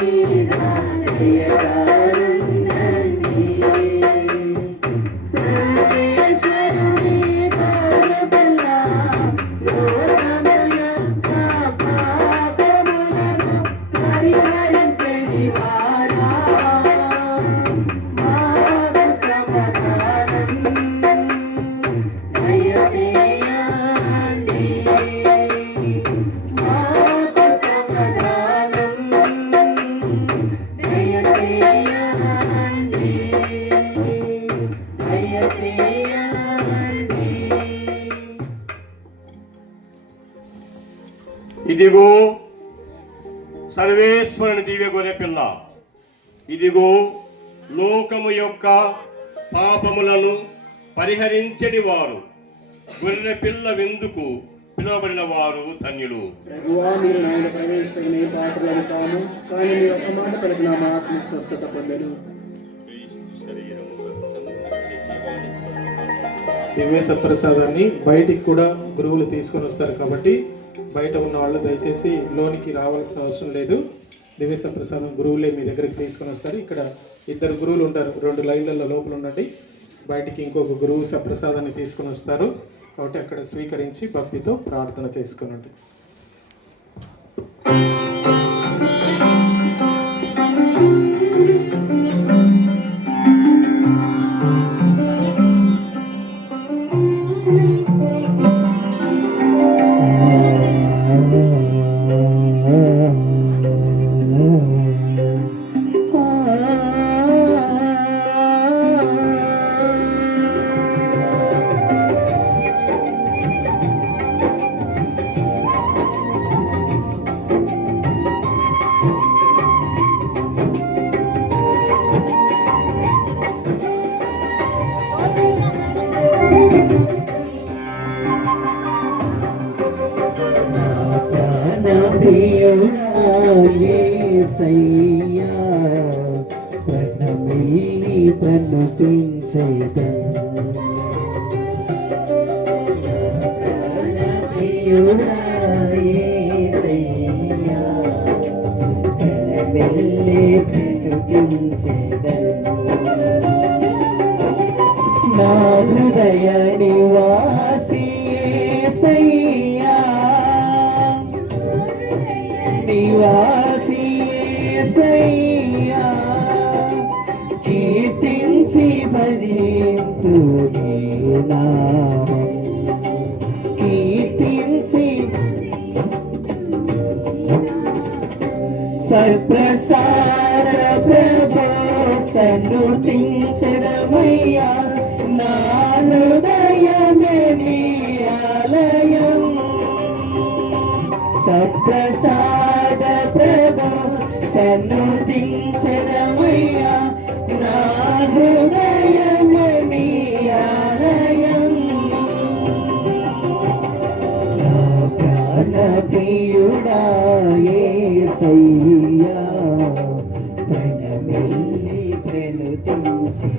మీద దయగానుండండి. సర్వేశ్వరుని గొర్రె పిల్ల, లోకము యొక్క పాపములను పరిహరించెడివారా, మాకు సమాధానం దయచేయండి. మాకు సమాధానం దయచేయండి. దయచేయండి. ఇదిగో సర్వేశ్వరుని దివ్య గొర్రె పిల్ల, ఇదిగో లోకము యొక్క పాపములను పరిహరించడి వారు. గొర్రె పిల్ల విందుకు పిలువబడిన వారు ధన్యులు. ప్రభువా, మీరు నాయన ప్రవేశించని పాత్రలను కాము, కానీ మీరు ఒక్క మాట పలికిన మా ఆత్మ స్వస్థత పొందరు. దివ్య సత్ప్రసాదాన్ని బయటికి కూడా గురువులు తీసుకొని వస్తారు కాబట్టి బయట ఉన్న వాళ్ళు దయచేసి లోనికి రావాల్సిన అవసరం లేదు. దివ్య సత్ప్రసాదం గురువులే మీ దగ్గరికి తీసుకొని వస్తారు. ఇక్కడ ఇద్దరు గురువులు ఉంటారు, 2 లైన్లలో లోపల ఉండండి. బయటికి ఇంకొక గురువు సత్ప్రసాదాన్ని తీసుకొని వస్తారు కాబట్టి అక్కడ స్వీకరించి భక్తితో ప్రార్థన చేసుకునండి. ప్రియుడా యేసయ్యా, నా హృదయ నివాసి యేసయ్యా నివాసి యేసయ్యా కీర్తించి భజింతు నీ నామం కీర్తించి సర్ప్రసార ప్రభో సన్నుతించడమయ్యా నా హృదయమే నీ ఆలయం సప్రసాద ప్రభో సన్నుతించడమయ్యా నా హృదయమే నీ ఆలయం నా ప్రాణ ప్రియుడా యేసయ్యా ప్రణమిల్లి ప్రణుతించి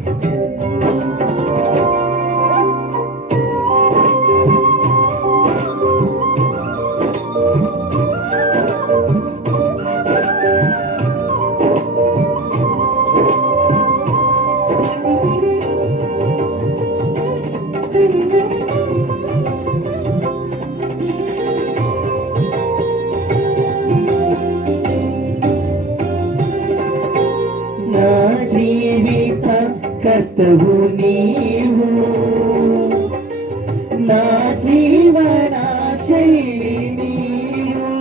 నా జీవిత కర్తవు నీవు నా జీవన శైలి నీవు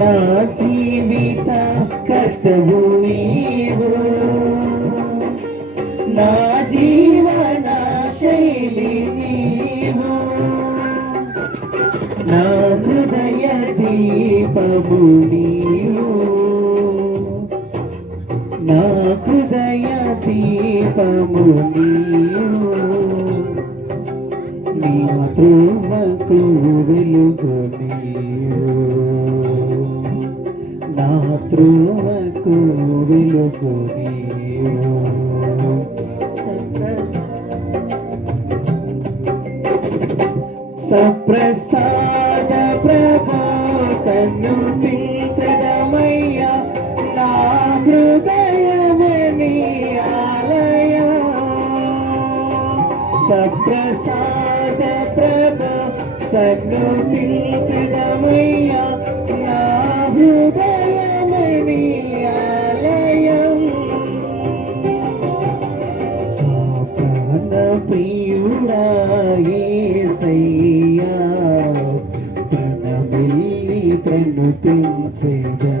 నా జీవిత కర్తవు నీవు నా జీవన శైలి నీవు నా హృదయ దీపము నీవు నా హృదయ దీపము నీవు నీ త్రోవకు వెలుగు నీవు నా త్రోవకు వెలుగు నీవు సప్రసాద ప్రభో సన్నుతించడమయ్యా నా హృదయమే నీ ఆలయం సప్రసాద ప్రభో సన్నుతించడమయ్యా నా హృదయమే నీ ఆలయం ప్రాణ ప్రియుడా యేసయ్యా ప్రణమిల్లి ప్రణుతించెదను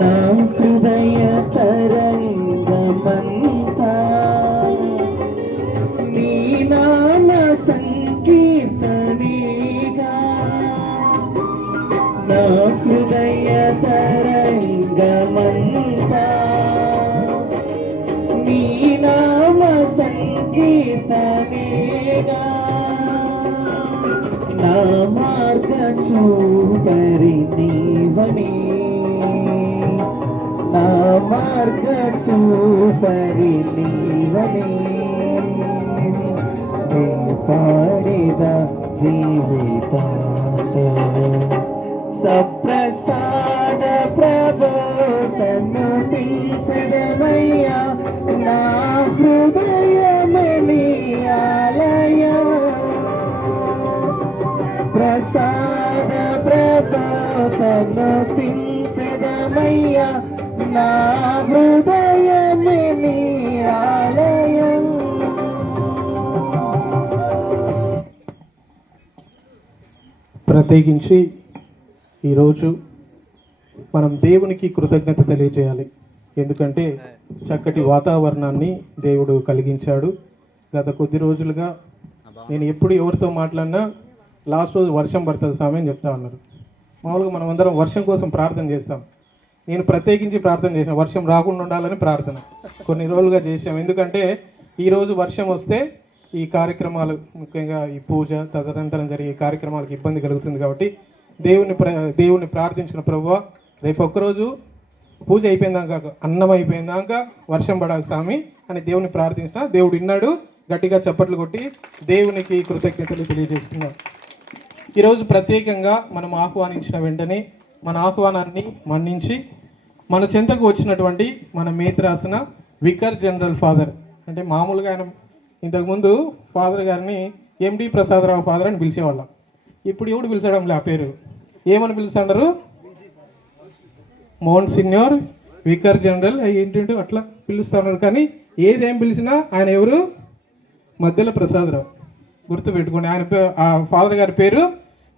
నా హృదయ తరంగమంతా నీ నామ సంకీర్తనీగా నా హృదయ తరంగమంతా నీ నామ సంకీర్తనీగా నా మార్గ చూపరి నీవని నా మార్గ చూపరి నీవని నీ పాడిద జీవితాంత సప్రసాద ప్రభో సన్నుతించడమయ్యా నా హృదయమే నీ ఆలయం ప్రసాద ప్రభో సన్నుతించడమయ్యా నా హృదయమే నీ ఆలయం ప్రత్యేకించి ఈరోజు మనం దేవునికి కృతజ్ఞత తెలియజేయాలి. ఎందుకంటే చక్కటి వాతావరణాన్ని దేవుడు కలిగించాడు. గత కొద్ది రోజులుగా నేను ఎప్పుడు ఎవరితో మాట్లాడినా లాస్ట్ రోజు వర్షం పడుతుంది స్వామి అని చెప్తా ఉన్నారు. మామూలుగా మనం అందరం వర్షం కోసం ప్రార్థన చేస్తాం. నేను ప్రత్యేకించి ప్రార్థన చేశాను, వర్షం రాకుండా ఉండాలని ప్రార్థన కొన్ని రోజులుగా చేశాం. ఎందుకంటే ఈరోజు వర్షం వస్తే ఈ కార్యక్రమాలు, ముఖ్యంగా ఈ పూజ తదనంతరం జరిగే కార్యక్రమాలకు ఇబ్బంది కలుగుతుంది. కాబట్టి దేవుణ్ణి ప్రార్థించిన ప్రభువా, రేపు ఒక్కరోజు పూజ అయిపోయిందాక, అన్నం అయిపోయిందాక వర్షం పడాలి స్వామి అని దేవుని ప్రార్థించిన. దేవుడు విన్నాడు. గట్టిగా చప్పట్లు కొట్టి దేవునికి కృతజ్ఞతలు తెలియజేస్తున్నాం. ఈరోజు ప్రత్యేకంగా మనం ఆహ్వానించిన వెంటనే మన ఆహ్వానాన్ని మన్నించి మన చెంతకు వచ్చినటువంటి మన మేత్రాసన వికర్ జనరల్ ఫాదర్, అంటే మామూలుగా ఆయన ఇంతకుముందు ఫాదర్ గారిని ఎండి ప్రసాదరావు ఫాదర్ అని పిలిచేవాళ్ళం. ఇప్పుడు ఎవడు పిలిచడం లే ఆ పేరు, ఏమని పిలుస్తున్నారు? మోన్సిన్యోర్ వికర్ జనరల్ ఏంటంటే అట్లా పిలుస్తున్నారు. కానీ ఏదేం పిలిచినా ఆయన ఎవరు? మధ్యల ప్రసాదరావు. గుర్తుపెట్టుకోండి, ఆయన ఆ ఫాదర్ గారి పేరు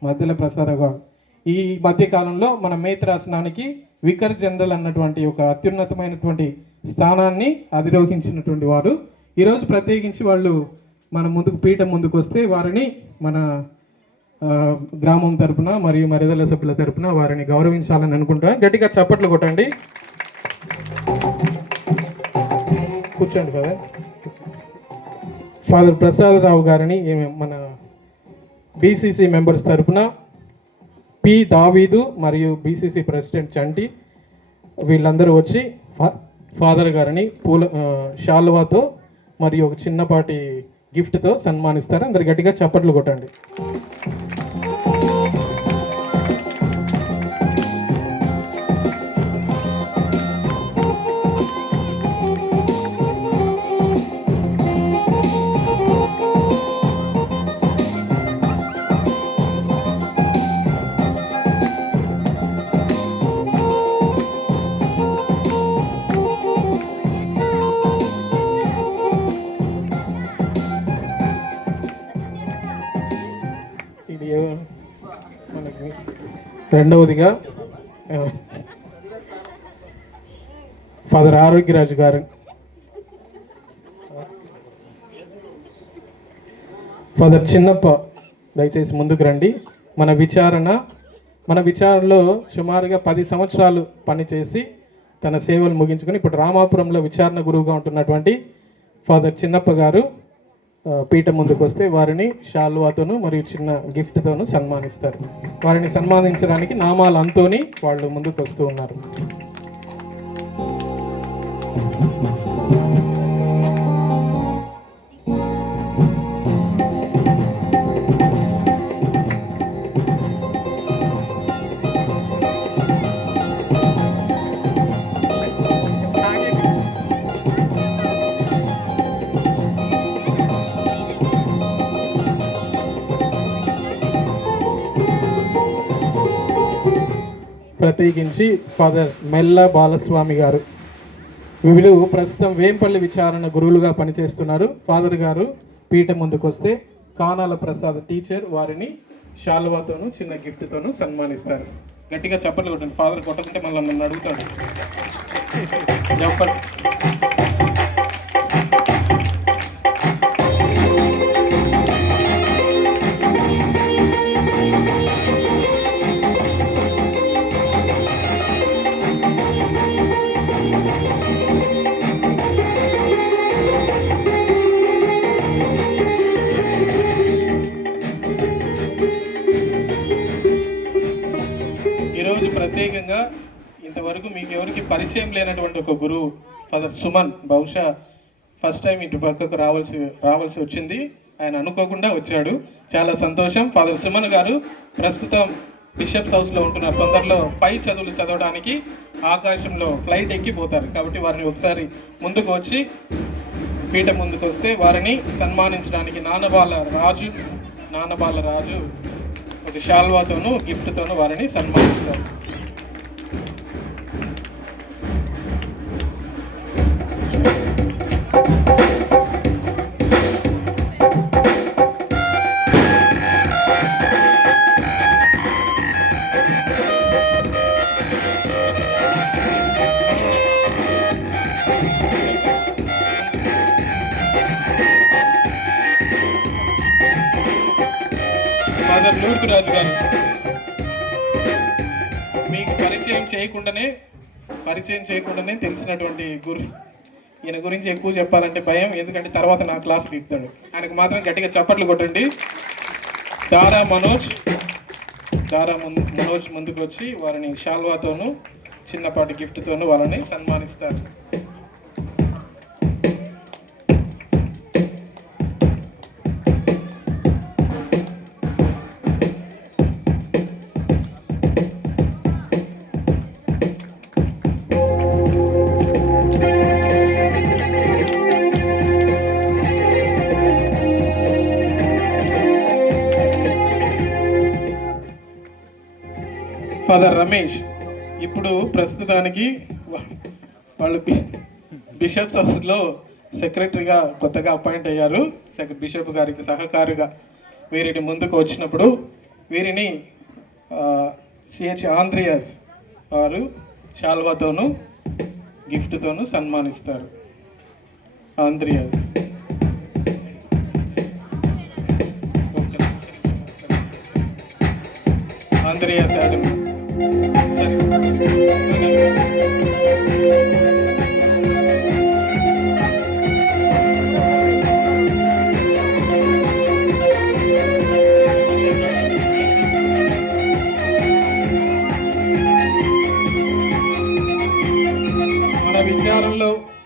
మధ్యల ప్రసాదరావు గారు. ఈ మధ్యకాలంలో మన మేత్రాసనానికి వికర్ జనరల్ అన్నటువంటి ఒక అత్యున్నతమైనటువంటి స్థానాన్ని అధిరోహించినటువంటి వారు. ఈరోజు ప్రత్యేకించి వాళ్ళు మన ముందుకు పీఠం ముందుకు వస్తే వారిని మన గ్రామం తరపున మరియు మరిదల సభ్యుల తరపున వారిని గౌరవించాలని అనుకుంటున్నాను. గట్టిగా చప్పట్లు కొట్టండి. కూర్చోండి కదా. ఫాదర్ ప్రసాదరావు గారిని మన బీసీసీ మెంబర్స్ తరపున పి దావీదు మరియు బీసీసీ ప్రెసిడెంట్ చంటి వీళ్ళందరూ వచ్చి ఫాదర్ గారిని శాలువాతో మరియు ఒక చిన్నపాటి గిఫ్ట్తో సన్మానిస్తారు. అందరు గట్టిగా చప్పట్లు కొట్టండి. ఇది మనకి రెండవదిగా ఫాదర్ ఆరోగ్యరాజు గారు, ఫాదర్ చిన్నప్ప దయచేసి ముందుకు రండి. మన విచారణలో సుమారుగా 10 సంవత్సరాలు పనిచేసి తన సేవలు ముగించుకొని ఇప్పుడు రామాపురంలో విచారణ గురువుగా ఉంటున్నటువంటి ఫాదర్ చిన్నప్ప గారు పీఠం ముందుకు వస్తే వారిని శాల్వాతోను మరియు చిన్న గిఫ్ట్తోను సన్మానిస్తారు. వారిని సన్మానించడానికి నామాలు అంతోని వాళ్ళు ముందుకు వస్తూ ఉన్నారు. ప్రత్యేకించి ఫాదర్ మెల్ల బాలస్వామి గారు, వీళ్ళు ప్రస్తుతం వేంపల్లి విచారణ గురువులుగా పనిచేస్తున్నారు. ఫాదర్ గారు పీఠం ముందుకు వస్తే కానాల ప్రసాద్ టీచర్ వారిని శాలువాతోను చిన్న గిఫ్ట్తోను సన్మానిస్తారు. గట్టిగా చప్పట్లు కొట్టండి. ఫాదర్ కొట్టకుంటే మళ్ళీ నన్ను అడుగుతాడు. చెప్పండి. ఈరోజు ప్రత్యేకంగా ఇంతవరకు మీకు ఎవరికి పరిచయం లేనటువంటి ఒక గురువు ఫాదర్ సుమన్, బహుశా ఫస్ట్ టైం ఇటు పక్కకు రావాల్సి వచ్చింది. ఆయన అనుకోకుండా వచ్చాడు. చాలా సంతోషం. ఫాదర్ సుమన్ గారు ప్రస్తుతం బిషప్స్ హౌస్లో ఉంటున్నారు. తొందరలో పై చదువులు చదవడానికి ఆకాశంలో ఫ్లైట్ ఎక్కిపోతారు. కాబట్టి వారిని ఒకసారి ముందుకు వచ్చి పీఠం ముందుకు వస్తే వారిని సన్మానించడానికి నానబాల రాజు ఒక శాల్వాతోను గిఫ్ట్తోను వారిని సన్మానిస్తారు. ఫాదర్ లూర్తురాజు గారు. మీకు పరిచయం చేయకుండానే తెలిసినటువంటి గురు. ఈయన గురించి ఎక్కువ చెప్పాలంటే భయం, ఎందుకంటే తర్వాత నా క్లాస్ పీకుతాడు. ఆయనకు మాత్రం గట్టిగా చప్పట్లు కొట్టండి. దారా మనోజ్ ముందుకు వచ్చి వారిని షాల్వాతోనూ చిన్నపాటి గిఫ్ట్తోనూ వాళ్ళని సన్మానిస్తారు. ఫాదర్ రమేష్ ఇప్పుడు ప్రస్తుతానికి వాళ్ళు బిషప్స్ హౌస్లో సెక్రటరీగా కొత్తగా అపాయింట్ అయ్యారు. బిషప్ గారికి సహకారిగా వీరిని ముందుకు వచ్చినప్పుడు వీరిని సిహెచ్ ఆంద్రియాస్ వారు షాల్వాతోనూ గిఫ్ట్తోనూ సన్మానిస్తారు. ఆంద్రియాస్ ఆంద్రియాస్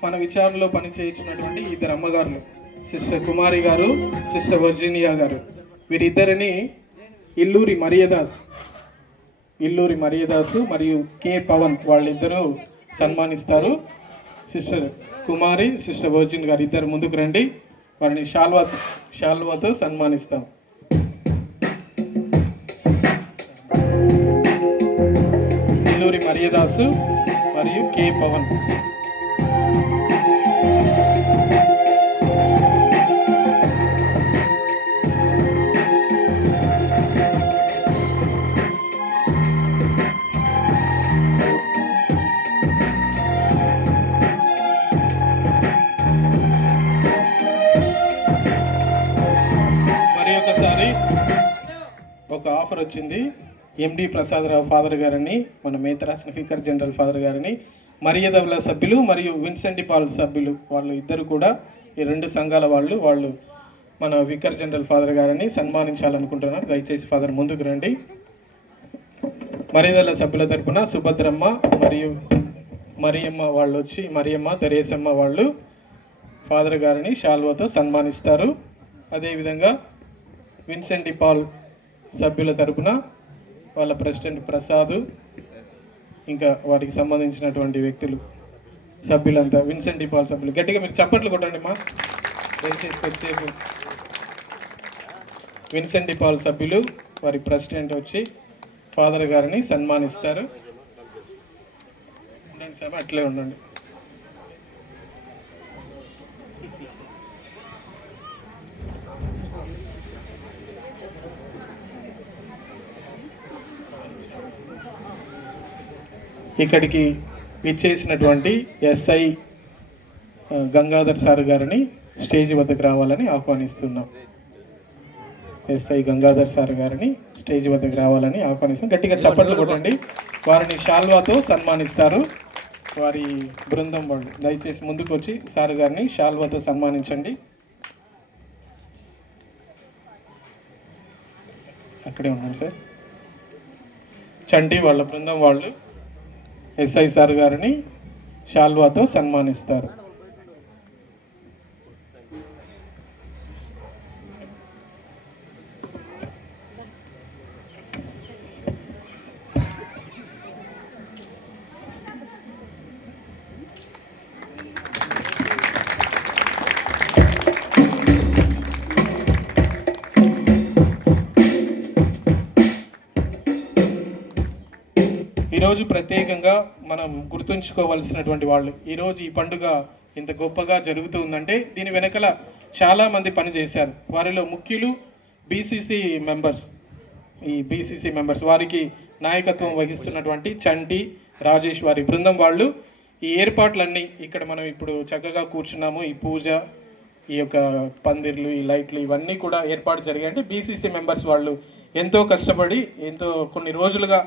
మన విచారణలో పనిచేయించినటువంటి ఇద్దరు అమ్మగారులు, సిస్టర్ కుమారి గారు, సిస్టర్ వర్జీనియా గారు. వీరిద్దరిని ఇల్లూరి మరియదాసు మరియు కే పవన్ వాళ్ళిద్దరూ సన్మానిస్తారు. సిస్టర్ కుమారి, సిస్టర్ వర్జిన్ గారు ఇద్దరు ముందుకు రండి. వారిని షాల్వాతో సన్మానిస్తాం. ఇల్లూరి మరియదాసు మరియు కే పవన్. ఒక ఆఫర్ వచ్చింది. ఎండి ప్రసాదరావు ఫాదర్ గారిని, మన మేతరాసిన స్పీకర్ జనరల్ ఫాదర్ గారిని, మరియదవుల సభ్యులు మరియు విన్సెంట్ పాల్ సభ్యులు వాళ్ళు ఇద్దరు కూడా, ఈ రెండు సంఘాల వాళ్ళు మన వికర్ జనరల్ ఫాదర్ గారిని సన్మానించాలనుకుంటున్నారు. దయచేసి ఫాదర్ ముందుకు రండి. మరియదవుల సభ్యుల తరపున సుభద్రమ్మ మరియు మరియమ్మ వాళ్ళు వచ్చి, మరియమ్మ తెరేసమ్మ వాళ్ళు ఫాదర్ గారిని షాల్వాతో సన్మానిస్తారు. అదేవిధంగా విన్సెంట్ పాల్ సభ్యుల తరపున వాళ్ళ ప్రెసిడెంట్ ప్రసాద్, ఇంకా వారికి సంబంధించినటువంటి వ్యక్తులు సభ్యులంతా విన్సెంట్ పాల్ సభ్యులు. గట్టిగా మీరు చప్పట్లు కొట్టండి మా. దయచేసి విన్సెంట్ పాల్ సభ్యులు వారి ప్రెసిడెంట్ వచ్చి ఫాదర్ గారిని సన్మానిస్తారు. అట్లే ఉండండి. ఇక్కడికి ఇచ్చేసినటువంటి ఎస్ఐ గంగాధర్ సార్ గారిని స్టేజ్ వద్దకు రావాలని ఆహ్వానిస్తున్నాం. ఎస్ఐ గంగాధర్ సార్ గారిని స్టేజ్ వద్దకు రావాలని ఆహ్వానిస్తున్నాం. గట్టిగా చప్పట్లు కొట్టండి. వారిని షాల్వాతో సన్మానిస్తారు వారి బృందం వాళ్ళు. దయచేసి ముందుకు వచ్చి సార్ గారిని షాల్వాతో సన్మానించండి. అక్కడే ఉన్నాను సార్. చంటి వాళ్ళ బృందం వాళ్ళు ఎస్ఐ సార్ గారిని షాల్వాతో సన్మానిస్తారు. ఈరోజు ప్రత్యేకంగా మనం గుర్తుంచుకోవాల్సినటువంటి వాళ్ళు, ఈరోజు ఈ పండుగ ఇంత గొప్పగా జరుగుతుందంటే దీని వెనకల చాలామంది పనిచేశారు. వారిలో ముఖ్యులు బీసీసీ మెంబర్స్, వారికి నాయకత్వం వహిస్తున్నటువంటి చంటి, రాజేష్ వారి బృందం వాళ్ళు. ఈ ఏర్పాట్లన్నీ ఇక్కడ మనం ఇప్పుడు చక్కగా కూర్చున్నాము. ఈ పూజ, ఈ యొక్క పందిర్లు, ఈ లైట్లు ఇవన్నీ కూడా ఏర్పాటు జరిగాయంటే బీసీసీ మెంబర్స్ వాళ్ళు ఎంతో కష్టపడి కొన్ని రోజులుగా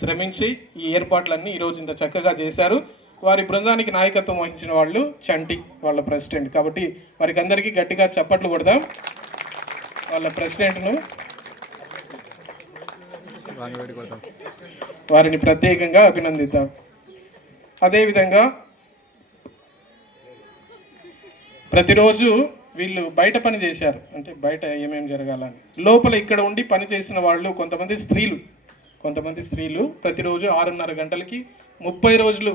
శ్రమించి ఈ ఏర్పాట్లన్నీ ఈరోజు ఇంత చక్కగా చేశారు. వారి బృందానికి నాయకత్వం వహించిన వాళ్ళు చంటి వాళ్ళ ప్రెసిడెంట్. కాబట్టి వారికి అందరికీ గట్టిగా చప్పట్లు కొడదాం. వాళ్ళ ప్రెసిడెంట్ను వారిని ప్రత్యేకంగా అభినందిద్దాం. అదేవిధంగా స్త్రీలు వీళ్ళు బయట పని చేశారు, అంటే బయట ఏమేమి జరగాలని. లోపల ఇక్కడ ఉండి పని చేసిన వాళ్ళు కొంతమంది స్త్రీలు ప్రతిరోజు 6:30 గంటలకి 30 రోజులు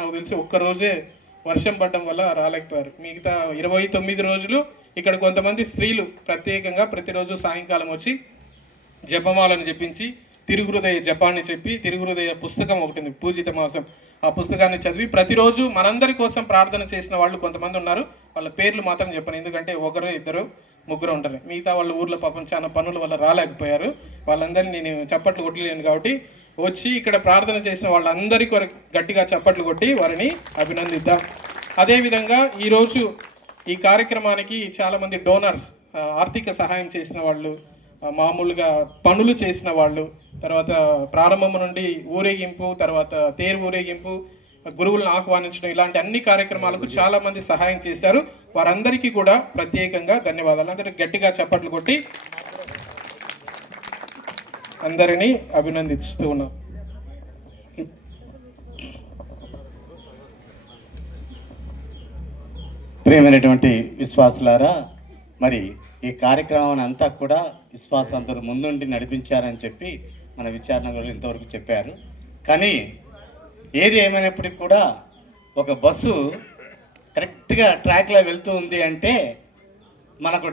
నాకు తెలిసి ఒక్కరోజే వర్షం పడడం వల్ల రాలేకపోయారు. మిగతా 29 రోజులు ఇక్కడ కొంతమంది స్త్రీలు ప్రత్యేకంగా ప్రతిరోజు సాయంకాలం వచ్చి జపమాలను చెప్పించి తిరుగుహృదయ జపాన్ని చెప్పి తిరుగుహృదయ పుస్తకం ఒకటి ఉంది, పూజిత మాసం, ఆ పుస్తకాన్ని చదివి ప్రతిరోజు మనందరి కోసం ప్రార్థన చేసిన వాళ్ళు కొంతమంది ఉన్నారు. వాళ్ళ పేర్లు మాత్రం చెప్పను, ఎందుకంటే ఒకరు ఇద్దరు ముగ్గురు ఉంటారు. మిగతా వాళ్ళ ఊర్లో పాపం చాలా పనుల వల్ల రాలేకపోయారు. వాళ్ళందరినీ నేను చప్పట్లు కొట్టలేను కాబట్టి వచ్చి ఇక్కడ ప్రార్థన చేసిన వాళ్ళందరికీ గట్టిగా చప్పట్లు కొట్టి వారిని అభినందిద్దాం. అదేవిధంగా ఈరోజు ఈ కార్యక్రమానికి చాలామంది డోనర్స్, ఆర్థిక సహాయం చేసిన వాళ్ళు, మామూలుగా పనులు చేసిన వాళ్ళు, తర్వాత ప్రారంభం నుండి ఊరేగింపు, తర్వాత తేరు ఊరేగింపు, గురువులను ఆహ్వానించడం, ఇలాంటి అన్ని కార్యక్రమాలకు చాలా మంది సహాయం చేశారు. వారందరికీ కూడా ప్రత్యేకంగా ధన్యవాదాలు. అందరికీ గట్టిగా చప్పట్లు కొట్టి అందరినీ అభినందిస్తూ ఉన్నాం. ప్రియమైనటువంటి విశ్వాసులారా, మరి ఈ కార్యక్రమాన్ని అంతా కూడా విశ్వాసులందరూ ముందుండి నడిపించారని చెప్పి మన విచారణ గారు ఇంతవరకు చెప్పారు. కానీ ఏది ఏమైనప్పటికీ కూడా ఒక బస్సు కరెక్ట్గా ట్రాక్లో వెళ్తూ ఉంది అంటే మనకు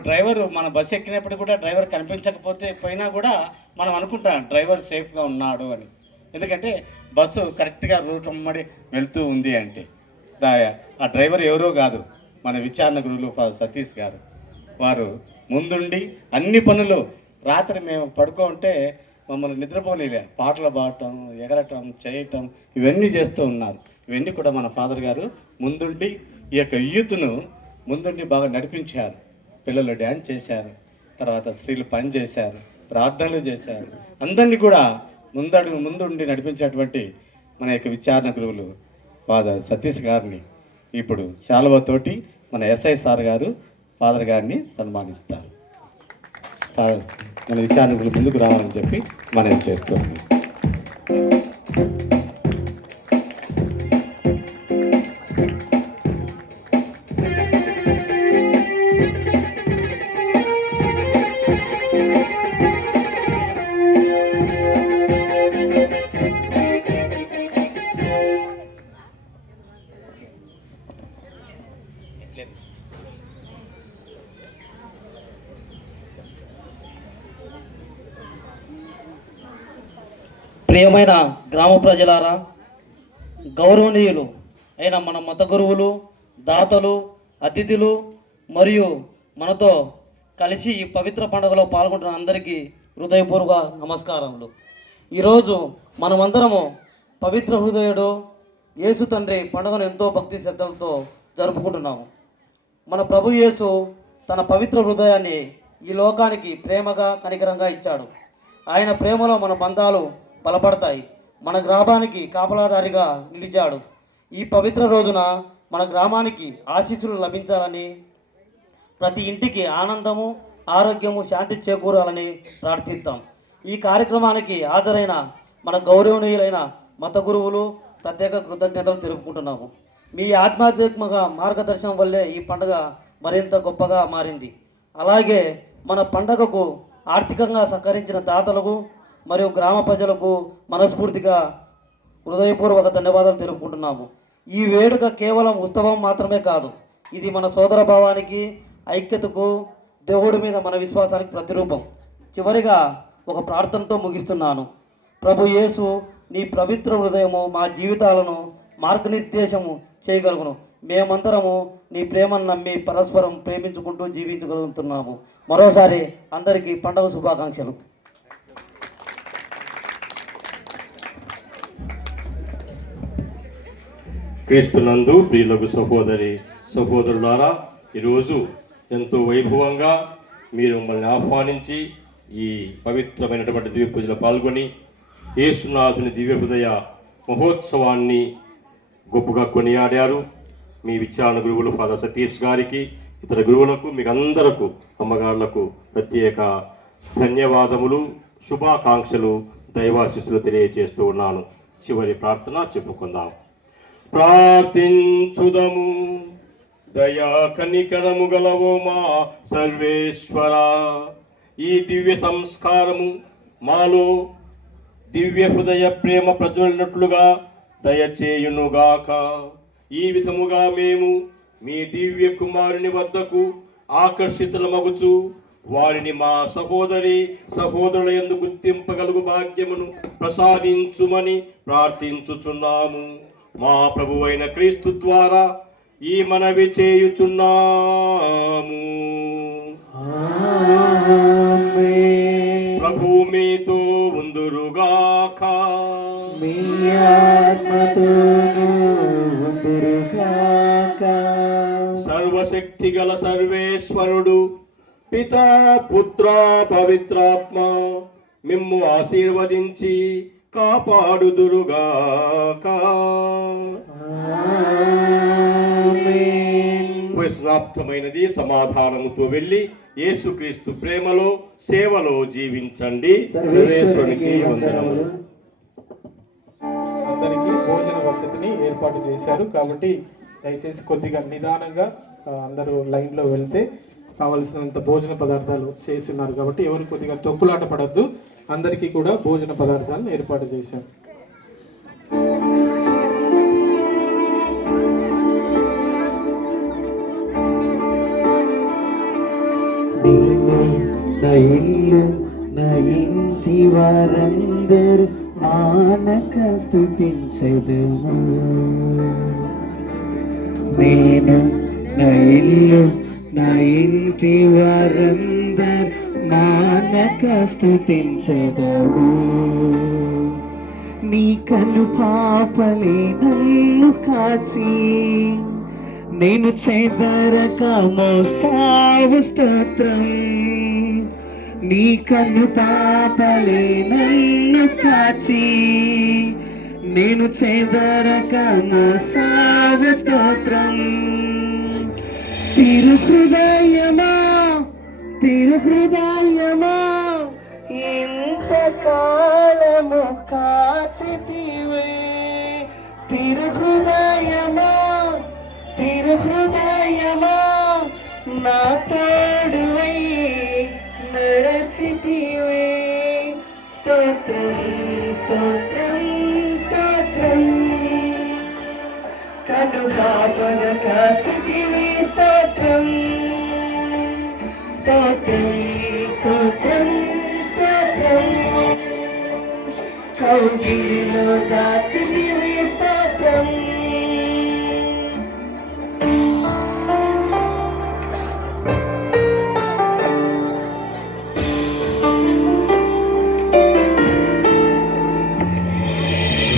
మన బస్సు ఎక్కినప్పుడు కూడా డ్రైవర్ పోయినా కూడా మనం అనుకుంటాం డ్రైవర్ సేఫ్గా ఉన్నాడు అని. ఎందుకంటే బస్సు కరెక్ట్గా రూట్ అమ్మడి వెళ్తూ ఉంది అంటే ఆ డ్రైవర్ ఎవరో కాదు, మన విచారణ గురువులు సతీష్ గారు. వారు ముందుండి అన్ని పనులు, రాత్రి మేము పడుకుంటే మమ్మల్ని నిద్రపోలేలే, పాటలు పాడటం, ఎగరటం, చేయటం, ఇవన్నీ చేస్తూ ఉన్నారు. ఇవన్నీ కూడా మన ఫాదర్ గారు ముందుండి ఈ యొక్క యూత్ను ముందుండి బాగా నడిపించారు. పిల్లలు డ్యాన్స్ చేశారు, తర్వాత స్త్రీలు పని చేశారు, ప్రార్థనలు చేశారు. అందరినీ కూడా ముందుండి నడిపించేటువంటి మన యొక్క విచారణ గురువులు ఫాదర్ సతీష్ గారిని ఇప్పుడు శాలువతోటి మన ఎస్ఐ సార్ గారు ఫాదర్ గారిని సన్మానిస్తారు. మన విచారణ గురువులు ముందుకు రావాలని చెప్పి మనం చేస్తున్నాం. ప్రియమైన గ్రామ ప్రజలారా, గౌరవనీయులు అయిన మన మత గురువులు, దాతలు, అతిథులు మరియు మనతో కలిసి ఈ పవిత్ర పండుగలో పాల్గొంటున్న అందరికీ హృదయపూర్వక నమస్కారములు. ఈరోజు మనమందరము పవిత్ర హృదయుడు యేసు తండ్రి పండుగను ఎంతో భక్తి శ్రద్ధలతో జరుపుకుంటున్నాము. మన ప్రభు యేసు తన పవిత్ర హృదయాన్ని ఈ లోకానికి ప్రేమగా కనికరంగా ఇచ్చాడు. ఆయన ప్రేమలో మన బంధాలు బలపడతాయి. మన గ్రామానికి కాపలాదారిగా నిలిచాడు. ఈ పవిత్ర రోజున మన గ్రామానికి ఆశీస్సులు లభించాలని, ప్రతి ఇంటికి ఆనందము, ఆరోగ్యము, శాంతి చేకూరాలని ప్రార్థిస్తాం. ఈ కార్యక్రమానికి హాజరైన మన గౌరవనీయులైన మత గురువులు ప్రత్యేక కృతజ్ఞతలు తెలుపుకుంటున్నాము. మీ ఆధ్యాత్మిక మార్గదర్శనం వల్లే ఈ పండుగ మరింత గొప్పగా మారింది. అలాగే మన పండుగకు ఆర్థికంగా సహకరించిన దాతలకు మరియు గ్రామ ప్రజలకు మనస్ఫూర్తిగా హృదయపూర్వక ధన్యవాదాలు తెలుపుకుంటున్నాము. ఈ వేడుక కేవలం ఉత్సవం మాత్రమే కాదు, ఇది మన సోదర భావానికి, ఐక్యతకు, దేవుడి మీద మన విశ్వాసానికి ప్రతిరూపం. చివరిగా ఒక ప్రార్థనతో ముగిస్తున్నాను. ప్రభు యేసు, నీ పవిత్ర హృదయము మా జీవితాలను మార్గనిర్దేశము చేయగలుగును. మేమందరము నీ ప్రేమను నమ్మి పరస్పరం ప్రేమించుకుంటూ జీవించగలుగుతున్నాము. మరోసారి అందరికీ పండుగ శుభాకాంక్షలు. క్రీస్తునందు ప్రియులకు సహోదరులారా, ఈరోజు ఎంతో వైభవంగా మీరు మమ్మల్ని ఆహ్వానించి ఈ పవిత్రమైనటువంటి దివ్య పూజలో పాల్గొని యేసునాథుని దివ్య హృదయ మహోత్సవాన్ని గొప్పగా కొనియాడారు. మీ విచారణ గురువులు ఫాదర్ సతీష్ గారికి, ఇతర గురువులకు, మీకు అందరకు, అమ్మగారులకు ప్రత్యేక ధన్యవాదములు, శుభాకాంక్షలు, దైవాశిస్సులు తెలియజేస్తూ ఉన్నాను. చివరి ప్రార్థన చెప్పుకుందాం. ప్రార్థించుదము. దయా కనికరము గలవో మా సర్వేశ్వర, ఈ దివ్య సంస్కారము మాలో దివ్య హృదయ ప్రేమ ప్రజ్వలినట్లుగా దయచేయునుగాక. ఈ విధముగా మేము మీ దివ్య కుమారుని వద్దకు ఆకర్షితులమగుచు వారిని మా సహోదరుల యందు గుర్తింపగలుగు భాగ్యమును ప్రసాదించుమని ప్రార్థించుచున్నాము. మా ప్రభువైన క్రీస్తు ద్వారా ఈ మనవి చేయుచున్నాము. ప్రభు మీతో ఉందురుగాక. మీ ఆత్మతోనూ ఉందురుగాక. సర్వశక్తి గల సర్వేశ్వరుడు పితా పుత్ర పవిత్రాత్మ మిమ్ము ఆశీర్వదించి కాపాడుదురుగాక. సమాప్తమైనది. సమాధానముతో వెళ్ళి యేసుక్రీస్తు ప్రేమలో సేవలో జీవించండి. సర్వేశ్వరునికి వందనములు. అందరికీ భోజన వసతిని ఏర్పాటు చేశారు కాబట్టి దయచేసి కొద్దిగా నిదానంగా అందరూ లైన్లో వెళ్తే కావలసినంత భోజన పదార్థాలు చేసి ఉన్నారు కాబట్టి ఎవరు కొద్దిగా తొక్కులాట పడద్దు. అందరికీ కూడా భోజన పదార్థాలను ఏర్పాటు చేశారు. నా ఇల్లు నా ఇంటి వారందరూ మానక స్తుతించెదము. నేను నా ఇల్లు నా ఇంటి వారందరూ మానక స్తుతించెదము. నీ కను పాపలే నన్ను కాచి నేను చెదరక మోసావు స్తోత్రం. నీ కన్ను పాపలే నన్ను కాచి నేను చెదరక మోసావు స్తోత్రం. తిరుహృదయమా తిరుహృదయమా ఇంతకాలము కాచితివే. తిరుహృదయమా తిరుహృదయమా నా తోడువై నడచితివే. స్తోత్రం స్తోత్రం స్తోత్రం. కను పాపన కాచితివే. స్తోత్రం స్తోత్రం స్తోత్రం స్తోత్రం. కౌగిలిలో దాచితివే. స్తోత్రం.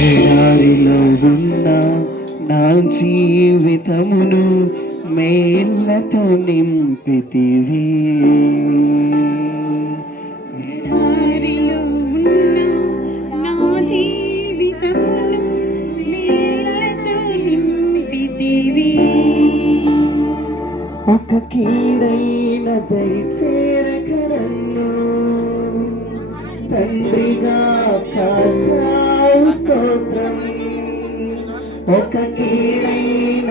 ఎడారిలో ఉన్న నా జీవితమును మేళ్ళతో నింపితివి. ఎడారిలో ఉన్న నా జీవితమును మేళ్ళతో నింపితివి. ఒక కీడైన దయచేరక నన్ను తండ్రిగా కాచావు. స్తోత్రం. ఒక కీడైన